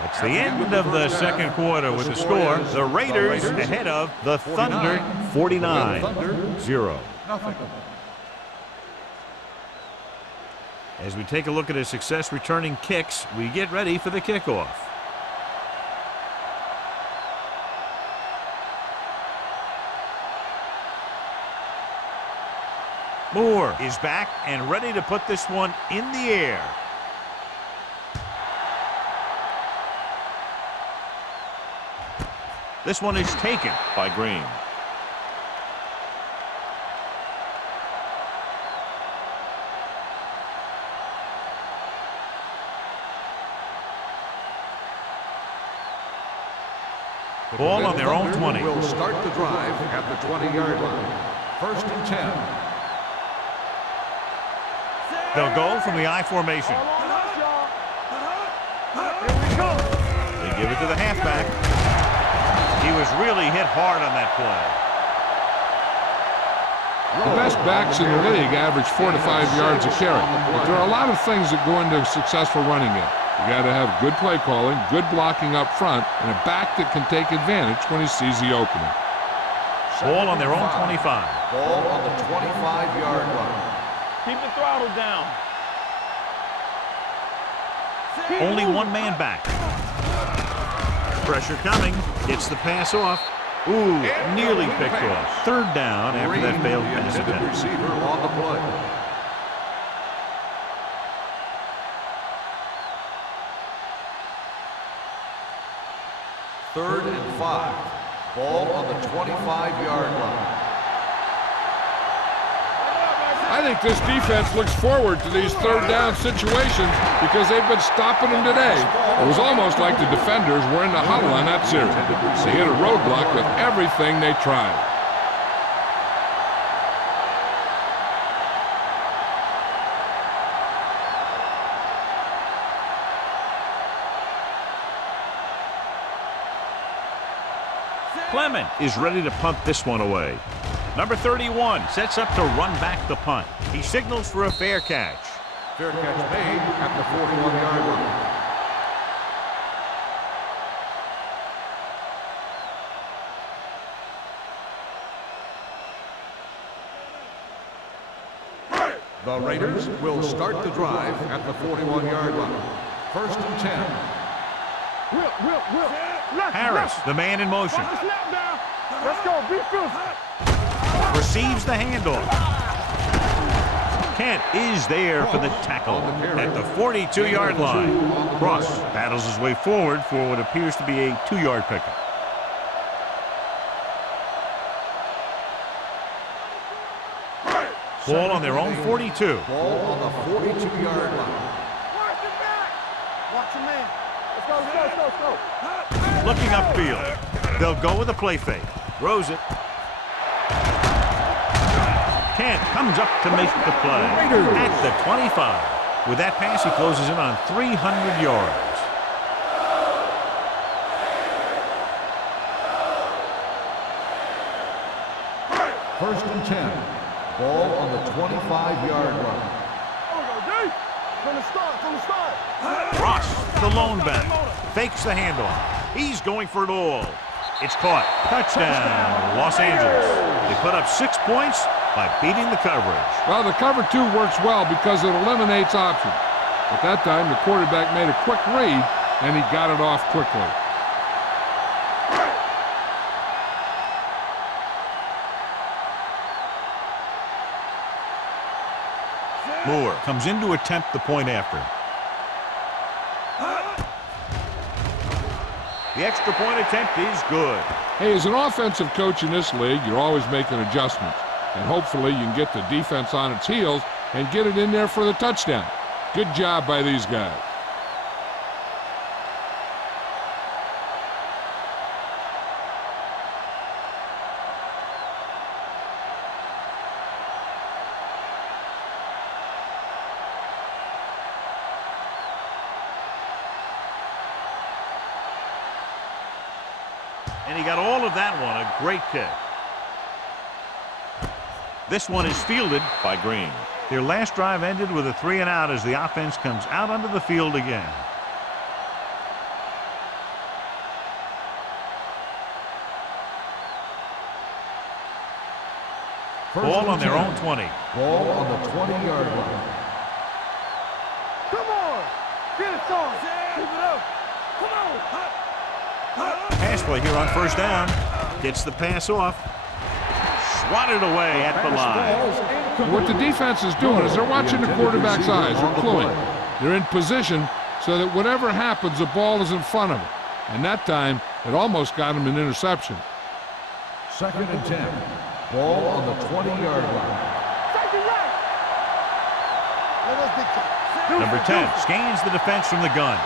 It's the end of the second quarter with the score. The Raiders ahead of the Thunder 49-0. As we take a look at his success returning kicks, we get ready for the kickoff. Moore is back and ready to put this one in the air. This one is taken by Green. Ball on their own 20. Will start the drive at the 20-yard line. 1st and 10. They'll go from the I formation. They give it to the halfback. He was really hit hard on that play. The best backs in the league average 4 to 5 yards a carry. But there are a lot of things that go into a successful running game. You got to have good play calling, good blocking up front, and a back that can take advantage when he sees the opening. Ball on their own 25. Ball on the 25-yard line. Keep the throttle down. Only one man back. Pressure coming. Gets the pass off. Ooh, nearly picked off. 3rd down after that failed pass attempt. Receiver on the play. Third and 5. Ball on the 25-yard line. I think this defense looks forward to these 3rd down situations because they've been stopping them today. It was almost like the defenders were in the huddle on that series. They hit a roadblock with everything they tried. Clement is ready to punt this one away. Number 31 sets up to run back the punt. He signals for a fair catch. Fair catch made at the 41-yard line. The Raiders will start the drive at the 41-yard line. 1st and 10. Will. Harris, the man in motion. Snap down. Let's go. Be fierce. Receives the handoff. Kent is there for the tackle at the 42-yard line. Cross battles his way forward for what appears to be a 2-yard pickup. Ball on their own 42. Ball on the 42-yard line. Watch him back. Watch him, man. Let's go, let's go, let's go. Looking upfield. They'll go with a play fake. Throws it. Kent comes up to make the play at the 25. With that pass, he closes in on 300 yards. First and 10. Ball on the 25-yard line. From the start. Ross, the lone back, fakes the handoff. He's going for it all. It's caught. Touchdown, Los Angeles. They put up 6 points by beating the coverage. Well, the cover 2 works well because it eliminates options. At that time, the quarterback made a quick read, and he got it off quickly. Moore comes in to attempt the point after. The extra point attempt is good. Hey, as an offensive coach in this league, you're always making adjustments. And hopefully you can get the defense on its heels and get it in there for the touchdown. Good job by these guys. And he got all of that one. A great kick. This one is fielded by Green. Their last drive ended with a 3 and out as the offense comes out onto the field again. Ball on their own 20. Ball on the 20-yard line. Come on. Get it on. Keep it up. Come on. Pass play here on first down. Gets the pass off. Swatted away at the line. What the defense is doing is they're watching the quarterback's eyes. They're cluing. They're in position so that whatever happens, the ball is in front of them. And that time, it almost got him an interception. Second and 10. Ball on the 20-yard line. Number 10 scans the defense from the gun.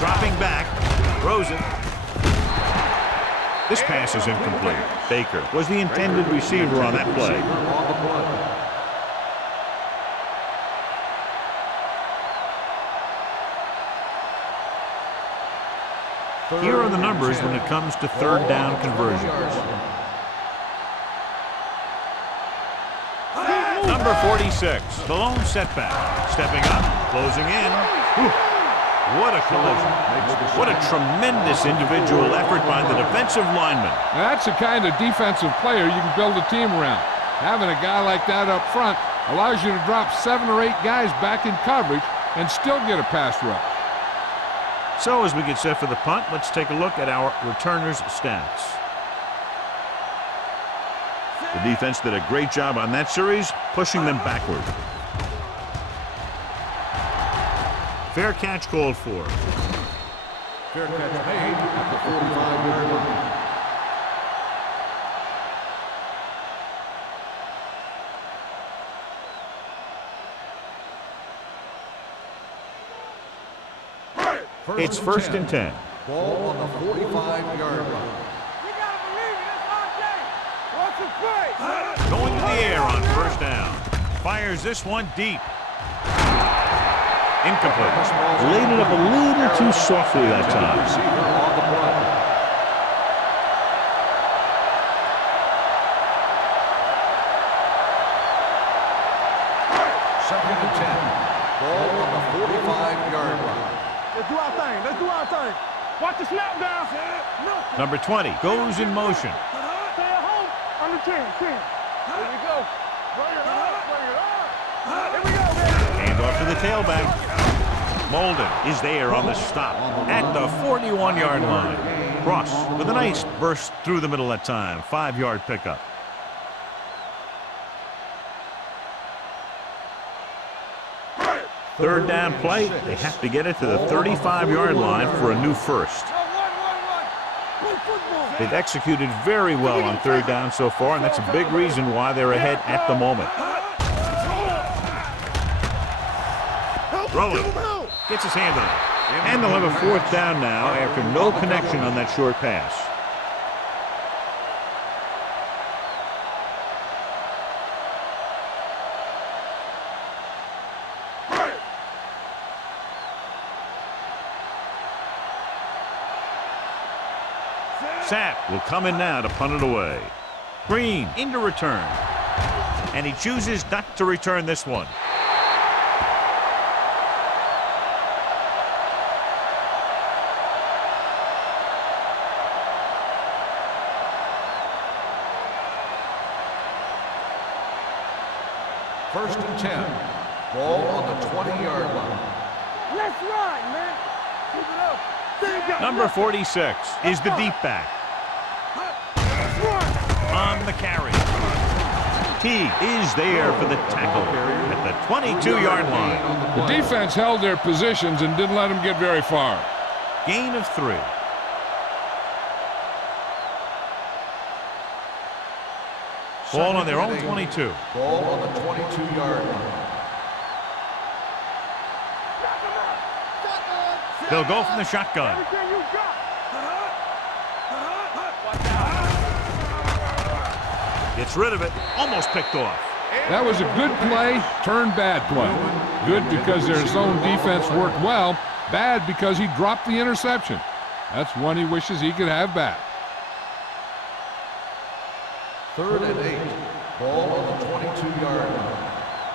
Dropping back, throws it. This pass is incomplete. Baker was the intended receiver on that play. Here are the numbers when it comes to third down conversions. Number 46, the lone setback. Stepping up, closing in. Whew. What a collision. What a tremendous individual effort by the defensive lineman. Now, that's the kind of defensive player you can build a team around. Having a guy like that up front allows you to drop 7 or 8 guys back in coverage and still get a pass rush. So as we get set for the punt, let's take a look at our returners' stats. The defense did a great job on that series, pushing them backward. Fair catch called for. Fair catch made at the 45-yard line. It's first and 10. Ball on the 45-yard line. You gotta believe it. It's our day. Watch it play. Going to the air on first down. Fires this one deep. Incomplete. Laid it up a little too softly that time. Receiver on the play. Second and 10. Ball on the 45-yard line. Let's do our thing. Let's do our thing. Watch the snap down. Number 20 goes in motion. Stay at home. Under 10. Here we go. Bring it up. Bring it up. Here we go, baby. Hand off to the tailback. Molden is there on the stop at the 41-yard line. Cross with a nice burst through the middle that time. 5-yard pickup. Third down play. They have to get it to the 35-yard line for a new first. They've executed very well on third down so far, and that's a big reason why they're ahead at the moment. Rolling. Gets his hand on it. And they'll have a fourth down now after no connection on that short pass. Sapp will come in now to punt it away. Green into return. And he chooses not to return this one. First and 10. Ball on the 20-yard line. Let's run, man. Keep it up. Number 46 is the deep back. On the carry. T is there for the tackle at the 22-yard line. The defense held their positions and didn't let them get very far. Gain of 3. Ball on their own 22. Ball on the 22-yard line. They'll go from the shotgun. Everything you got. Gets rid of it. Almost picked off. That was a good play, turned bad play. Good because their zone defense worked well. Bad because he dropped the interception. That's one he wishes he could have back. Third and 8. Ball on the 22-yard line.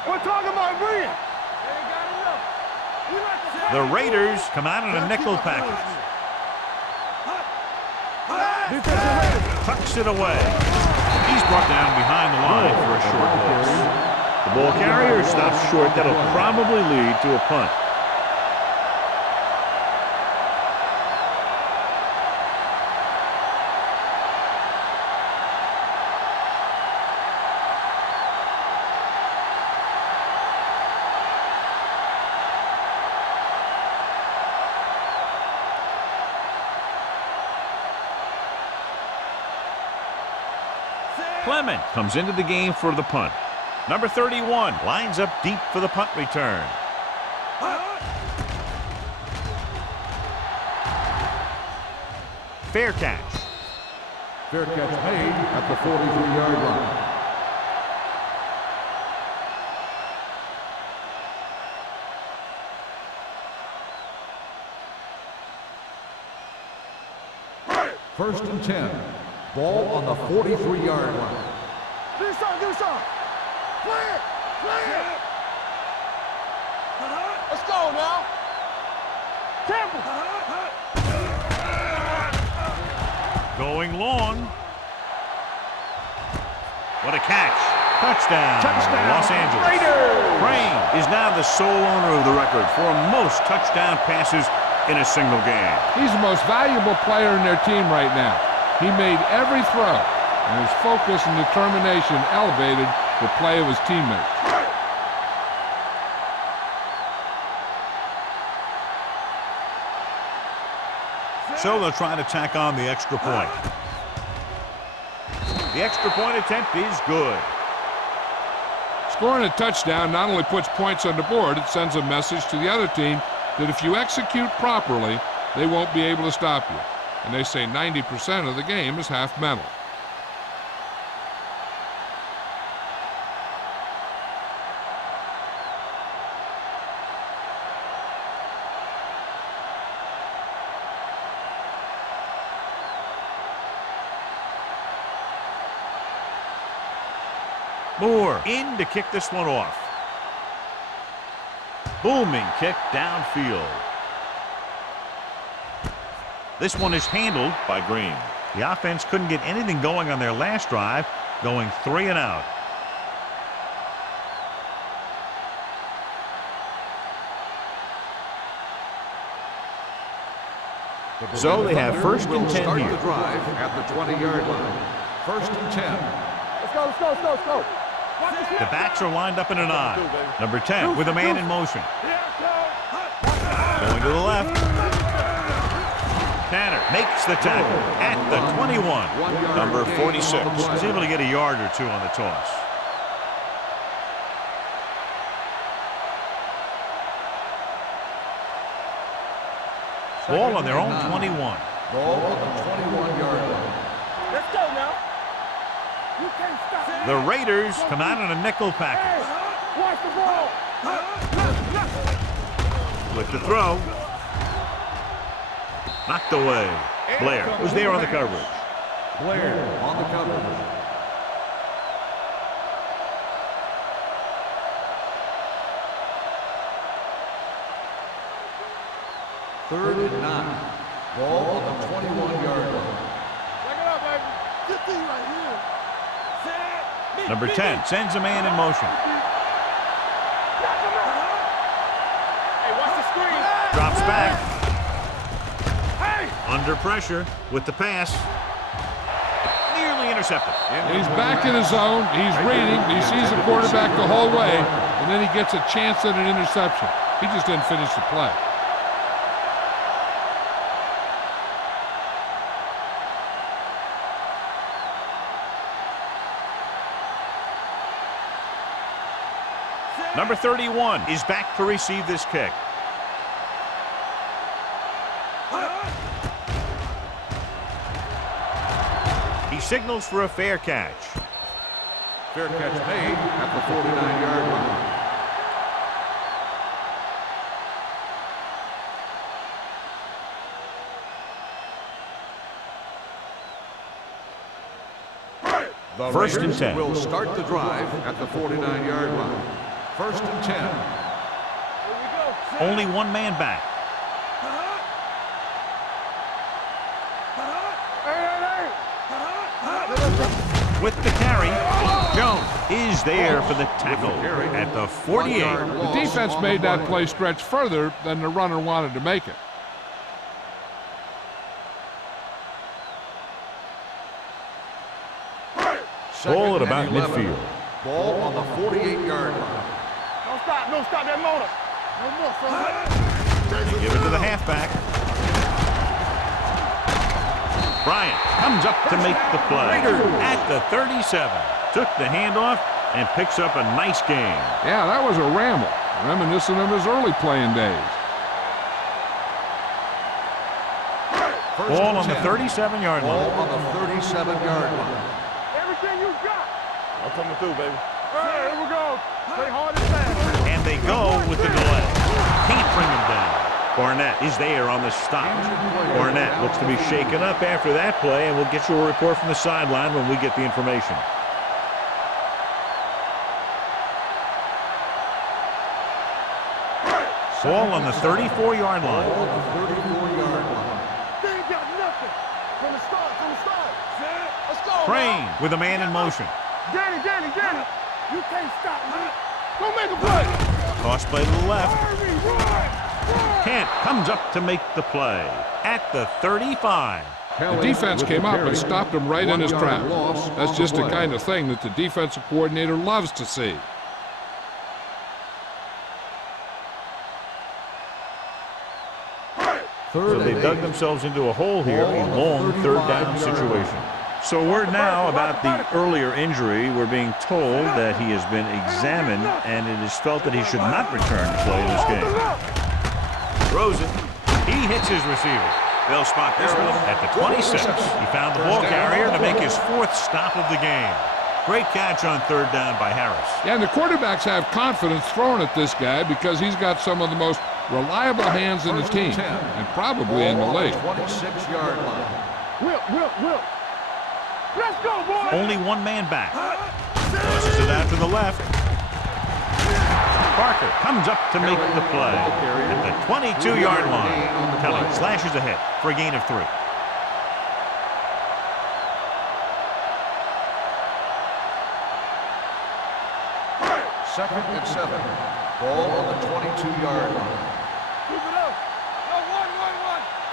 We're talking about Green. The Raiders come out in a nickel package. Tucks it away. He's brought down behind the line for a short loss. The ball carrier stops short. That'll probably lead to a punt. Clement comes into the game for the punt. Number 31 lines up deep for the punt return. Fair catch. Fair catch made at the 43-yard line. First and 10. Ball on the 43-yard line. Do something, do something. Play it, play it. Let's go now. Temple. Going long. What a catch. Touchdown. Touchdown. Los Angeles. Raiders. Crane is now the sole owner of the record for most touchdown passes in a single game. He's the most valuable player in their team right now. He made every throw, and his focus and determination elevated the play of his teammates. So they'll try to tack on the extra point. The extra point attempt is good. Scoring a touchdown not only puts points on the board, it sends a message to the other team that if you execute properly, they won't be able to stop you. And they say 90% of the game is half mental. Moore in to kick this one off. Booming kick downfield. This one is handled by Green. The offense couldn't get anything going on their last drive, going 3 and out. So they have first and 10 start here. the drive at the 20-yard line. First and 10. Let's go, let's go, let's go, let's go. Watch the The snap. backs are lined up in an I. Number 10 with a man in motion. Going to the left. Tanner makes the tackle at the 21. Number 46 was able to get a yard or two on the toss. Ball on their own 21. Ball on the 21-yard line. Let's go now. You can't stop me. The Raiders come out in a nickel package. Watch the ball. With the throw. Knocked away. Blair was there on the coverage. Blair on the coverage. Third and 9. Ball on the 21-yard line. Back it up, baby. Get these right here. Set. Number 10 sends a man in motion. Knock him out. Hey, watch the screen. Drops back. Hey. Under pressure with the pass. Nearly intercepted. He's back in his zone. He's reading. He sees the quarterback the whole way, and then he gets a chance at an interception. He just didn't finish the play. Number 31 is back to receive this kick. He signals for a fair catch. Fair catch made at the 49-yard line. The First and Raiders 10. will start the drive at the 49-yard line. First and 10. Here we go. Set. Only one man back. With the carry, Jones is there for the tackle at the 48. The defense made that play stretch further than the runner wanted to make it. Ball at about midfield. Ball on the 48-yard line. Don't stop that motor. No more, son. They give it to the halfback. Bryant comes up to make the play at the 37. Took the handoff and picks up a nice gain. Yeah, that was a ramble, reminiscent of his early playing days. Ball on the 37-yard Ball line. on the 37-yard line. Everything you got. I'm coming through, baby. Here we go. Play hard and fast. And they go with the delay. Can't bring him down. Barnett is there on the stop. Barnett looks to be shaken up after that play, and we'll get you a report from the sideline when we get the information. Ball on the 34-yard line. Ball on the 34-yard line. They ain't got nothing. From the start. Set. Let's go. Crane with a man in motion. Danny. You can't stop me. Go make a play. Toss play to the left. Hurry, run. Kent comes up to make the play at the 35. The defense came up and stopped him right in his tracks. That's just the kind of thing that the defensive coordinator loves to see. So they dug themselves into a hole here, a long third down situation. So word now about the earlier injury. We're being told that he has been examined, and it is felt that he should not return to play this game. Throws it. He hits his receiver. They'll spot this one at the 26. He found the ball carrier to make his fourth stop of the game. Great catch on third down by Harris. Yeah, and the quarterbacks have confidence throwing at this guy because he's got some of the most reliable hands in the team, and probably in the league. 26-yard line. Will. Let's go, boy. Only one man back. Tosses it out to the left. Parker comes up to make the play at the 22-yard line. Kelly slashes ahead for a gain of 3. Second and 7. Ball on the 22-yard line. Keep it up. Yo, one.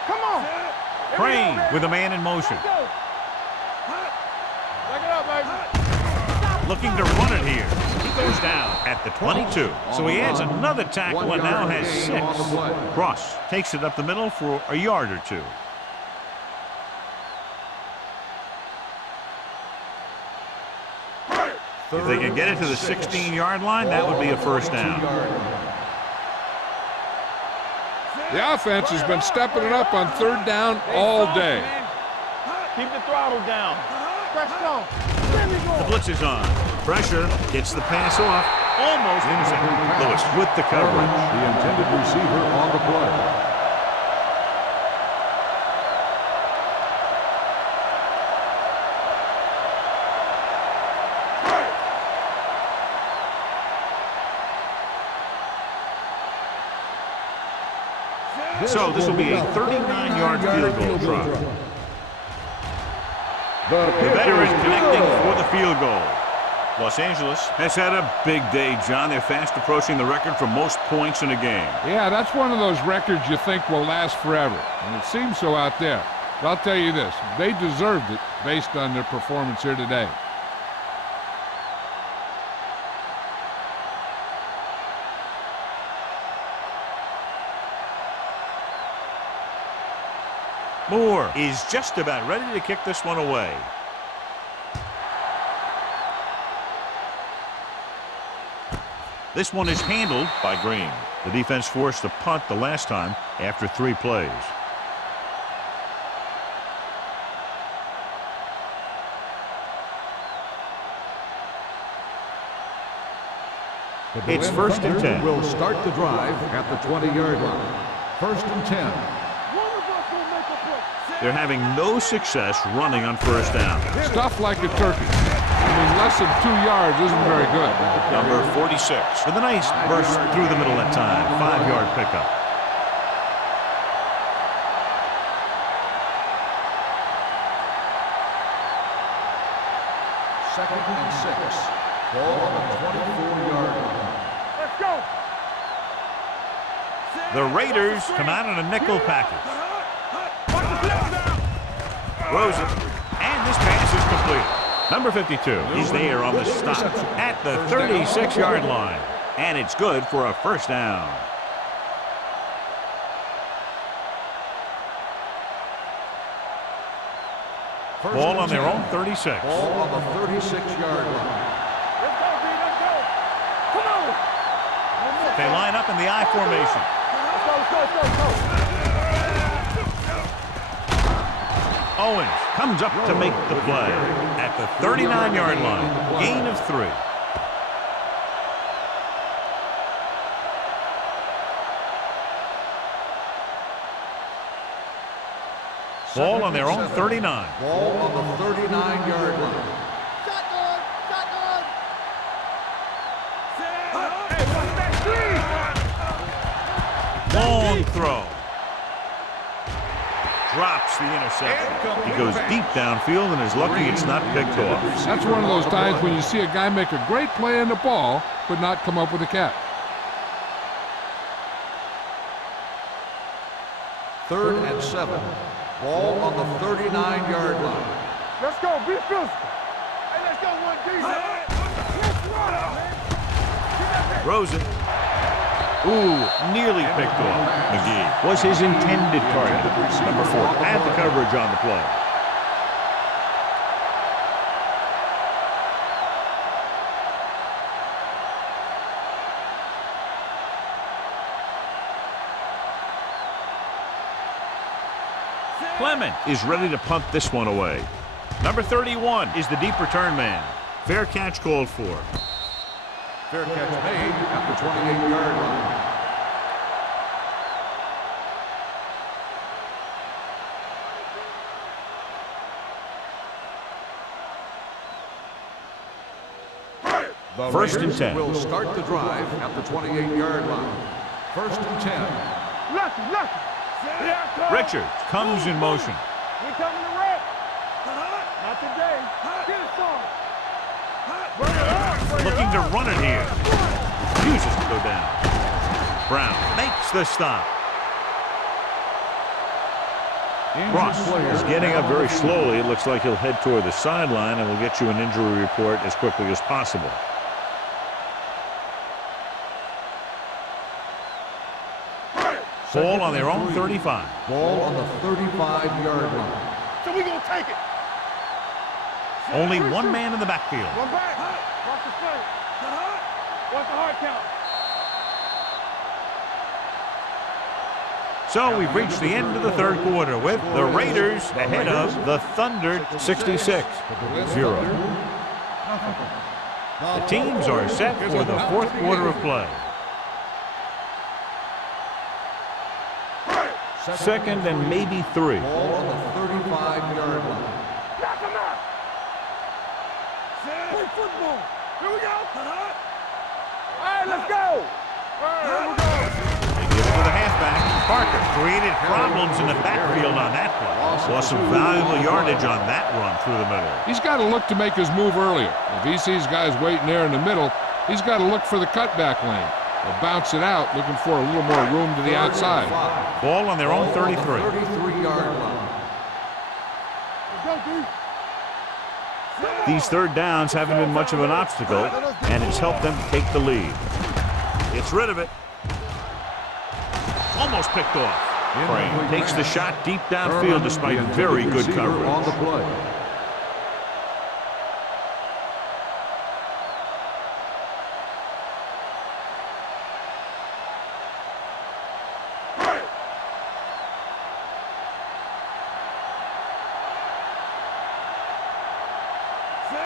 Come on. Crane with a man in motion. Let's go. Back it up, baby. Looking to run it here. He goes down at the 22. So he adds another tackle and now has 6. Cross takes it up the middle for a yard or 2. If they can get it to the 16-yard line, that would be a first down. The offense has been stepping it up on third down all day. Keep the throttle down. Press on. The blitz is on. Pressure gets the pass off. Almost intercepted. Lewis with the coverage. The intended receiver on the play. So this will be a 39-yard field goal try. The veteran connecting for the field goal. Los Angeles has had a big day, John. They're fast approaching the record for most points in a game. Yeah, that's one of those records you think will last forever, and it seems so out there. But I'll tell you this, they deserved it based on their performance here today. Moore is just about ready to kick this one away. This one is handled by Green. The defense forced a punt the last time after 3 plays. It's 1st and 10. Will start the drive at the 20-yard line. 1st and 10. They're having no success running on first down. Stuff like a turkey. I mean, less than 2 yards isn't very good. Number 46 with a nice burst through the middle that time. 5-yard pickup. Second and 6. Ball on the 24-yard line. Let's go. The Raiders come out in a nickel package. Rosen, and this pass is complete. Number 52, he's there on the stop at the 36-yard line. And it's good for a first down. Ball on their own 36. Ball on the 36-yard line. Let's go, B. Let's go. Come on. They line up in the I formation. Let's go, let's go, let's go, let's go. Owens comes up to make the play at the 39-yard line. Gain of 3. Ball on their own 39. Ball on the 39-yard line. Shotgun, shotgun. Hey, what's that? Long throw. Drops the interception. He goes deep downfield and is lucky it's not picked off. That's one of those times when you see a guy make a great play on the ball, but not come up with a catch. 3rd and 7. Ball on the 39-yard line. Let's go, be physical. Hey, let's go, 1D. Let's run out, man. Rosen. Ooh, nearly picked off. McGee was his intended target. Number 4 had the coverage on the play. Clement is ready to punt this one away. Number 31 is the deep return man. Fair catch called for. Fair catch made at the 28-yard line. The 1st and Raiders 10. will start the drive at the 28-yard line. 1st and 10. Lucky, lucky. Richards comes in motion. We coming to wreck. Not today. Get it, son. Bring it up. Bring Looking it to up. run it here. Refuses to go down. Brown makes the stop. Ross is getting up very slowly. It looks like he'll head toward the sideline, and we'll get you an injury report as quickly as possible. Ball on their own 35. Ball on the 35-yard line. So we gonna take it. Only one man in the backfield. One back. Watch the flank. Watch the hard count. So we've reached the end of the third quarter with the Raiders ahead of the Thunder 66-0. The teams are set for the fourth quarter of play. Second and maybe 3. Ball on the 35-yard line. Knock him out. Play football. Here we go. All right, let's go. All right, here we go. They give it to the halfback. Parker created problems in the backfield on that play. Lost some valuable yardage on that run through the middle. He's got to look to make his move earlier. If he sees guys waiting there in the middle, he's got to look for the cutback lane. They'll bounce it out, looking for a little more room to the outside. Ball on their own 33. 33-yard line. Let's go, D. These third downs haven't been much of an obstacle, and it's helped them take the lead. Gets rid of it. Almost picked off. Crane takes the shot deep downfield despite very good coverage. On the play.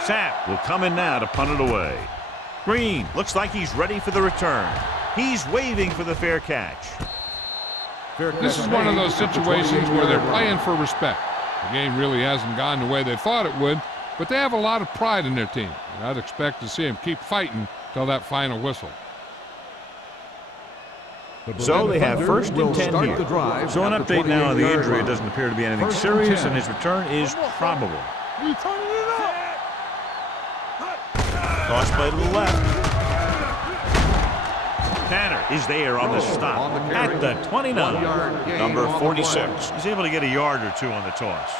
Sapp will come in now to punt it away. Green looks like he's ready for the return. He's waving for the fair catch. This is one of those situations where they're playing for respect. The game really hasn't gone the way they thought it would, but they have a lot of pride in their team. And I'd expect to see them keep fighting till that final whistle. So they have first and 10 here. So an update now on the injury. It doesn't appear to be anything serious, and his return is probable. We turning it up. Toss play to the left. Tanner is there on the stop at the 29. Number 46. He's able to get a yard or two on the toss.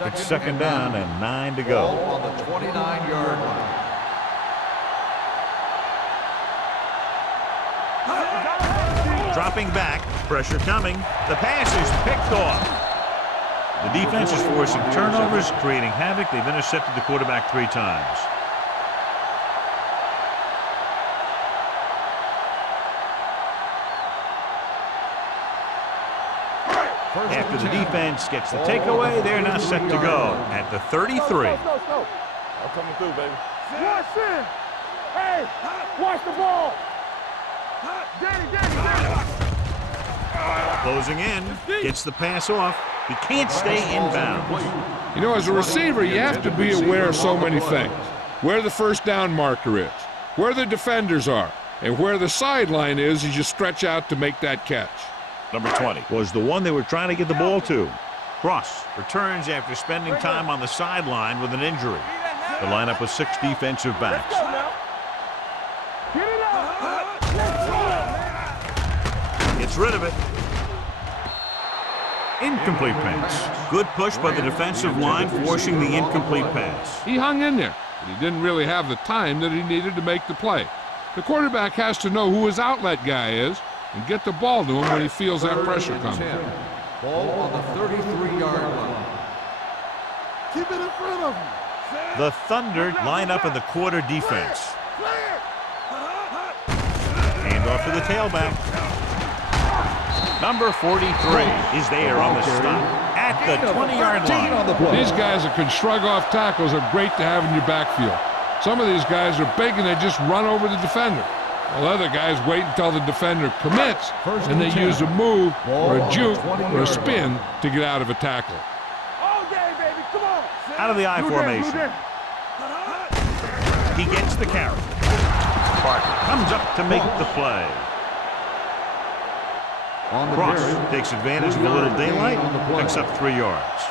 It's second down and 9 to go. On the 29-yard line. Dropping back, pressure coming. The pass is picked off. The defense is forcing turnovers, creating havoc. They've intercepted the quarterback 3 times. After the defense gets the takeaway, they're now set to go at the 33. Go. I'm coming through, baby. Watch in. Hey, watch the ball. Danny. Closing in, gets the pass off. He can't stay inbounds. You know, as a receiver, you have to be aware of so many things. Where the first down marker is, where the defenders are, and where the sideline is as you stretch out to make that catch. Number 20 was the one they were trying to get the ball to. Cross returns after spending time on the sideline with an injury. The lineup of 6 defensive backs. Get it out. Gets rid of it. Incomplete pass. Good push by the defensive line, forcing the incomplete pass. He hung in there, but he didn't really have the time that he needed to make the play. The quarterback has to know who his outlet guy is and get the ball to him when he feels that pressure coming. Ball on the 33-yard line. Keep it in front of him. The Thunder line up in the quarter defense. Hand off to the tailback. Number 43 is there on the stop at the 20-yard line. These guys that can shrug off tackles are great to have in your backfield. Some of these guys are big and they just run over the defender. While other guys wait until the defender commits and they use a move or a juke or a spin to get out of a tackle. All day, baby. Come on. Out of the I formation. He gets the carry. Parker comes up to make the play. Cross takes advantage of a little daylight, picks up 3 yards.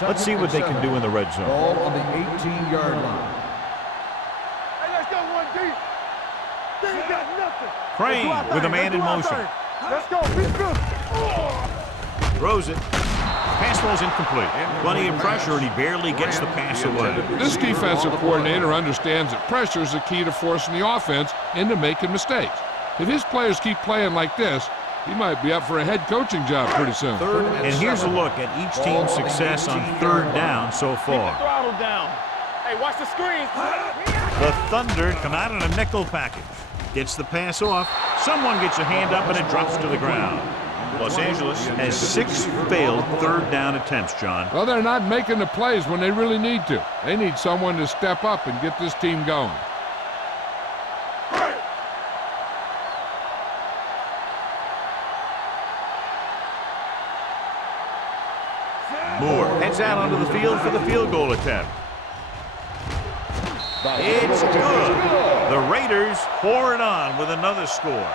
Let's see what they can do in the red zone. Ball on the 18-yard line. Hey, let's go 1 deep. They ain't got nothing. Crane with a man in motion. Let's go. Be good. Throws it. Pass Fastball's incomplete. Plenty of pressure, and he barely gets the pass away. This defensive coordinator understands that pressure is the key to forcing the offense into making mistakes. If his players keep playing like this, he might be up for a head coaching job pretty soon. And here's a look at each team's success on third down so far. Throttle down. Hey, watch the screen. The Thunder come out in a nickel package. Gets the pass off. Someone gets a hand up, and it drops to the ground. Los Angeles has 6 failed third down attempts, John. Well, they're not making the plays when they really need to. They need someone to step up and get this team going. Moore heads out onto the field for the field goal attempt. It's good. The Raiders pour it on with another score.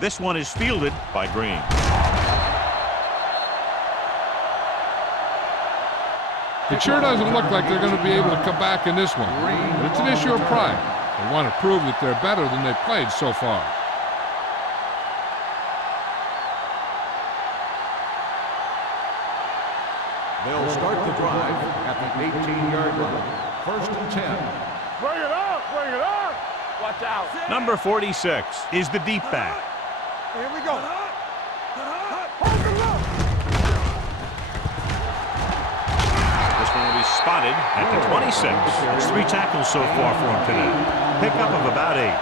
This one is fielded by Green. It sure doesn't look like they're going to be able to come back in this one. But it's an issue of pride. They want to prove that they're better than they've played so far. They'll start the drive at the 18-yard line. First and 10. Bring it up. Bring it up. Watch out. Number 46 is the deep back. Here we go. Hold the look. This one will be spotted at the 26. It's 3 tackles so far for him today. Pickup of about 8.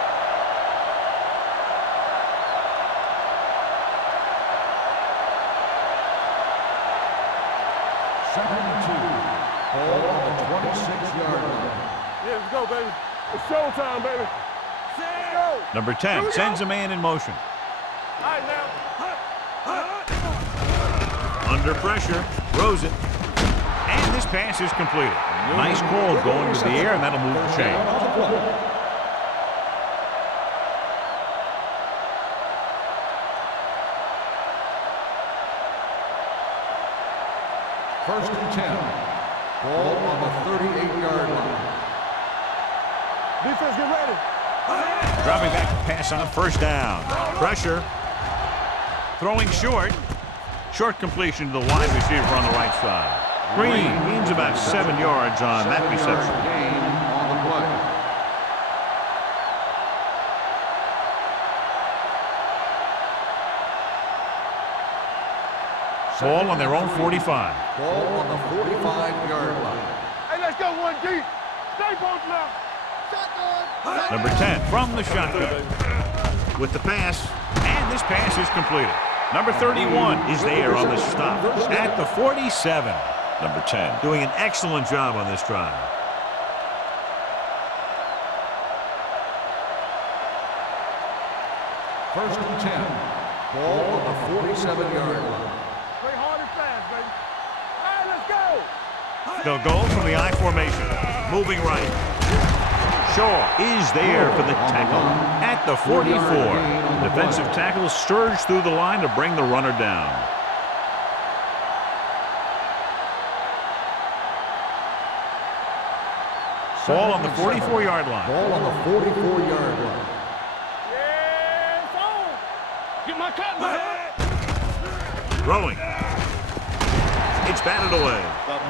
Second and 2. Ball on the 26-yard line. Yeah, let's go, baby. It's showtime, baby. Let's go. Number 10 sends a man in motion. All right, now. Under pressure, throws it. And this pass is completed. Nice call going to the air, and that'll move the chain. First and 10. Ball on the 38-yard line. Defense, get ready. Dropping back to pass on first down. Pressure. Throwing short. Short completion to the wide receiver on the right side. Green gains about 7 yards on that reception. Gain on the play. Ball on their own 45. Ball on the 45-yard line. Hey, let's go one deep. Stay both now. Shotgun. Number 10 from the shotgun. With the pass, and this pass is completed. Number 31 is there on the stop at the 47. Number 10 doing an excellent job on this drive. First and 10. Ball on the 47-yard line. Play hard and fast, baby. All right, let's go. They'll go from the I formation. Moving right. Shaw is there for the tackle at the 44. Defensive tackle surged through the line to bring the runner down. Ball on the 44-yard line. Ball on the 44-yard line. Yeah, it's on. Get my cut, man. Throwing. It's batted away.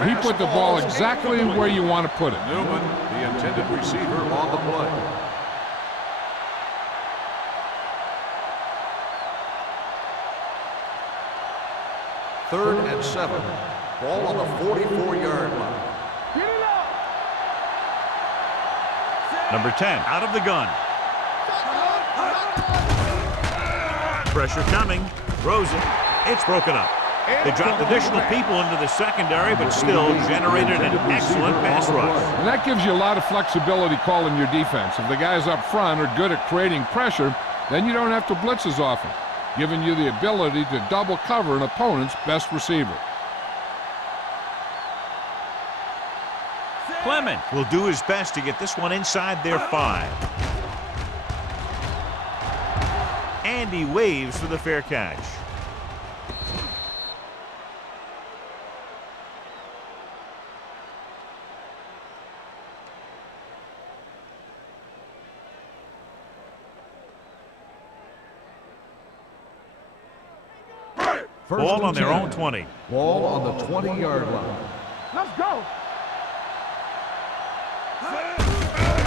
He put the ball exactly where you want to put it. Newman, the intended receiver, on the play. Third and 7. Ball on the 44-yard line. Get it up. Number 10 out of the gun. Pressure coming. Throws it. It's broken up. They dropped additional people into the secondary, but still generated an excellent pass rush. And that gives you a lot of flexibility calling your defense. If the guys up front are good at creating pressure, then you don't have to blitz as often. giving you the ability to double cover an opponent's best receiver. Clement will do his best to get this one inside their 5. And he waves for the fair catch. Ball on their own 20. Ball on the 20-yard line. Let's go.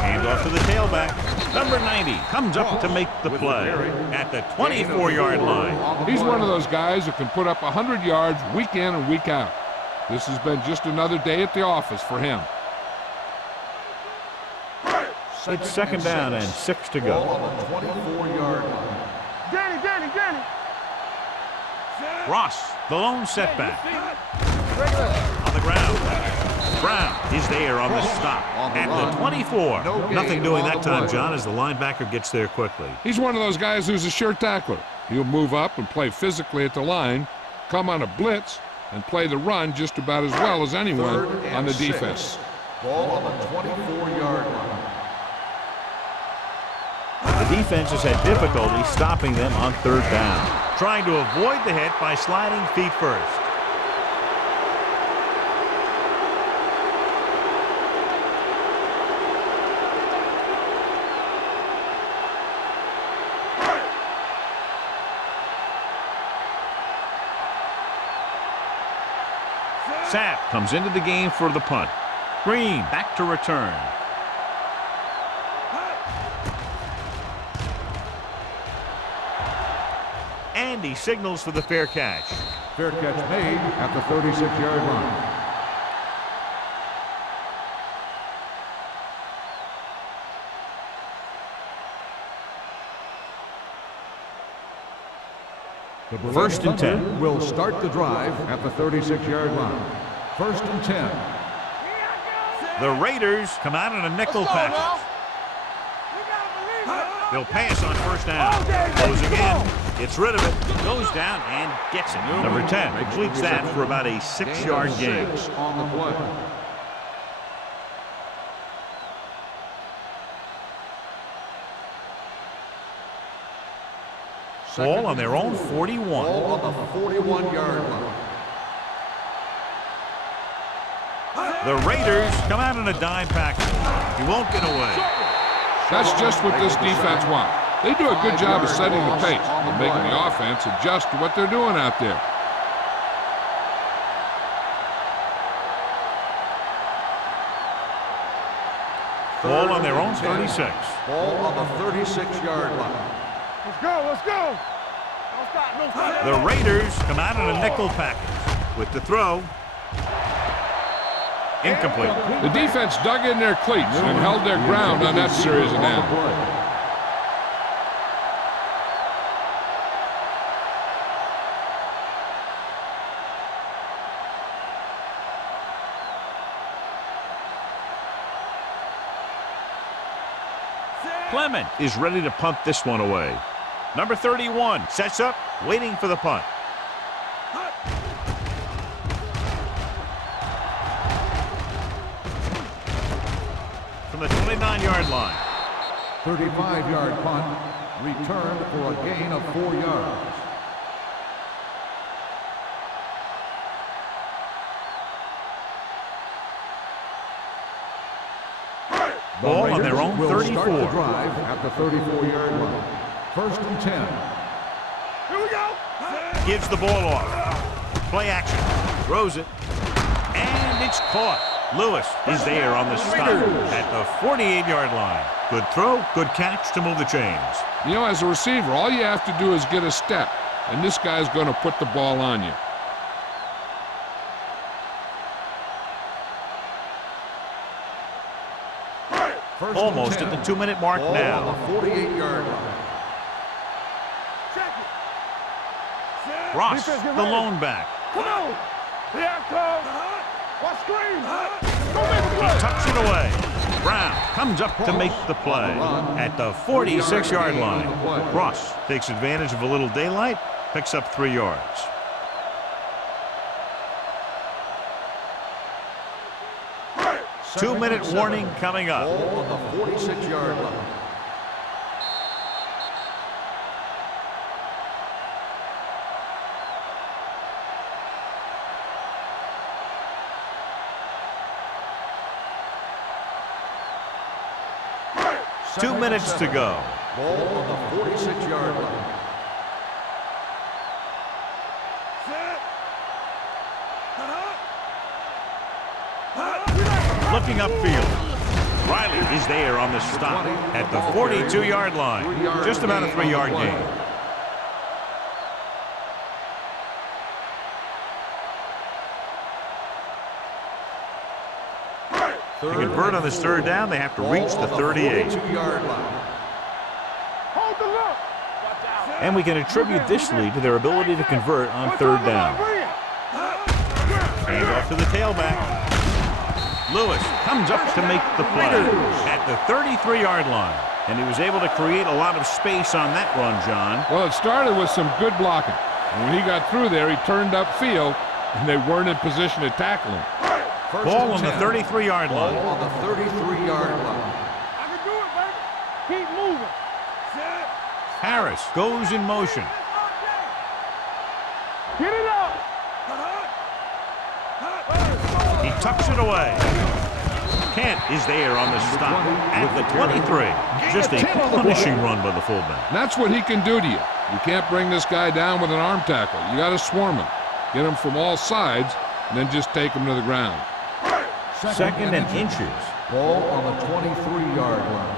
Hand off to the tailback. Number 90 comes up to make the play at the 24-yard line. He's one of those guys who can put up 100 yards week in and week out. This has been just another day at the office for him. It's second down and 6 to go. Ball on the 24-yard line. Danny. Ross, the lone setback. On the ground. Brown is there on the stop at the 24. Nothing doing that time, John, as the linebacker gets there quickly. He's one of those guys who's a sure tackler. He'll move up and play physically at the line, come on a blitz, and play the run just about as well as anyone on the defense. Ball on the 24-yard line. The defense has had difficulty stopping them on third down, trying to avoid the hit by sliding feet first. Sapp comes into the game for the punt. Green back to return. And he signals for the fair catch. Fair catch made at the 36-yard line. First and 10. Will start the drive at the 36-yard line. First and 10. The Raiders come out in a nickel package. They'll pass on first down. Goes again. Gets rid of it. Goes down and gets it. Number 10 completes that for about a 6-yard gain. On the play. Ball on their own 41. Ball on the 41-yard line. The Raiders come out in a dime package. He won't get away. That's just what this defense wants. They do a good job of setting the pace and making the offense adjust to what they're doing out there. Ball on their own 36. Ball on the 36-yard line. Let's go. Don't stop. The Raiders come out in a nickel package with the throw. Incomplete. The defense dug in their cleats and held their ground on that series of downs. Clement is ready to punt this one away. Number 31 sets up, waiting for the punt. From the 29-yard line. 35-yard punt, returned for a gain of 4 yards. Ball on their own 34. Start the drive at the 34-yard line. First and 10. Here we go. Gives the ball off. Play action. Throws it. And it's caught. Lewis is there on the stop at the 48-yard line. Good throw, good catch to move the chains. You know, as a receiver, all you have to do is get a step, and this guy's going to put the ball on you. Almost at the 2-minute mark Ball now. on the 48-yard line. Ross, the lone back. Come on. Yeah, come. What screen? Go make a He play. tucks it away. Brown comes up to make the play at the 46-yard line. Ross takes advantage of a little daylight, picks up 3 yards. Two-minute warning coming up. Ball on the 46-yard line. Two minutes to go. Ball on the 46-yard line. Looking upfield. Riley is there on the stop at the 42-yard line. Just about a 3-yard gain. To convert on this third down, they have to reach the 38. And we can attribute this lead to their ability to convert on third down. Hand off to the tailback. Lewis comes up to make the play at the 33-yard line. And he was able to create a lot of space on that run, John. Well, it started with some good blocking. And when he got through there, he turned upfield, and they weren't in position to tackle him. Ball on the 33-yard line. Ball on the 33-yard line. I can do it, baby. Keep moving. Harris goes in motion. Get it up. He tucks it away. Kent is there on the stop at the 23. Just a punishing run by the fullback. And that's what he can do to you. You can't bring this guy down with an arm tackle. You got to swarm him. Get him from all sides, and then just take him to the ground. Second and inches. Ball on the 23-yard line.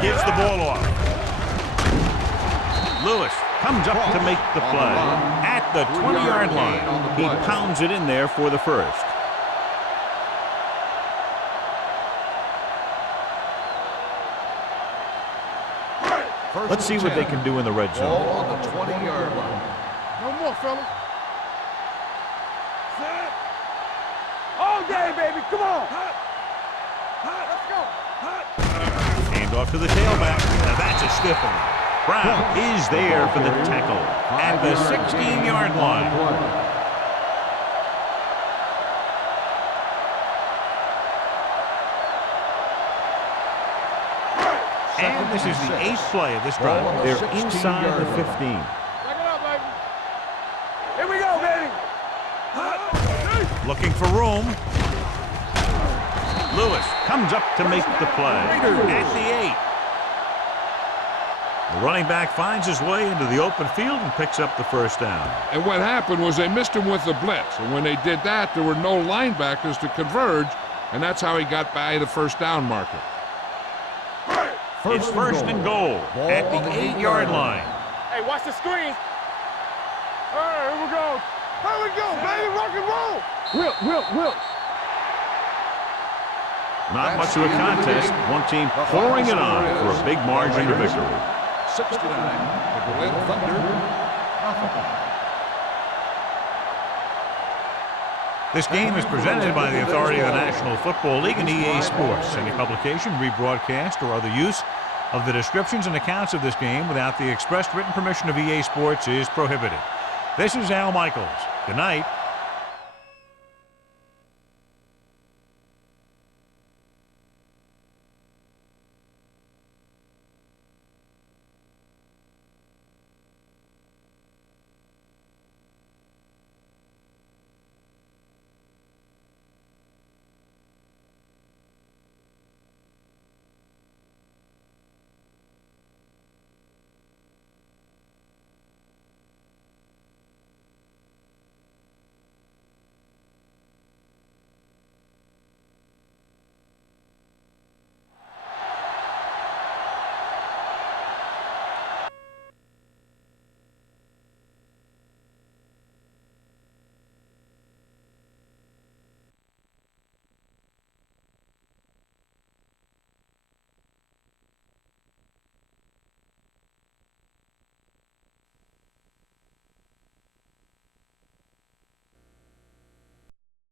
Gives the ball off. Lewis comes up to make the play at the 20-yard line. He pounds it in there for the first. Let's see what they can do in the red zone. Ball on the 20-yard line. No more, fellas. All day, baby. Come on. Let's go. Hand off to the tailback. Now that's a stiff one. Brown is there for the tackle at the 16-yard line. And this is the 8th play of this drive. They're inside the 15. Check it out, baby. Here we go, baby. Looking for room. Lewis comes up to make the play at the 8. The running back finds his way into the open field and picks up the first down. And what happened was they missed him with the blitz. And when they did that, there were no linebackers to converge, and that's how he got by the first down marker. It's first and goal at the 8-yard line. Hey, watch the screen. All right, here we go. Here we go, baby. Rock and roll. Will. Not much of a contest. One team pouring it on for a big margin of victory. 6-9. The Berlin Thunder. Nothing. This game is presented by the authority of the National Football League and EA Sports. Any publication, rebroadcast, or other use of the descriptions and accounts of this game without the expressed written permission of EA Sports is prohibited. This is Al Michaels. Good night.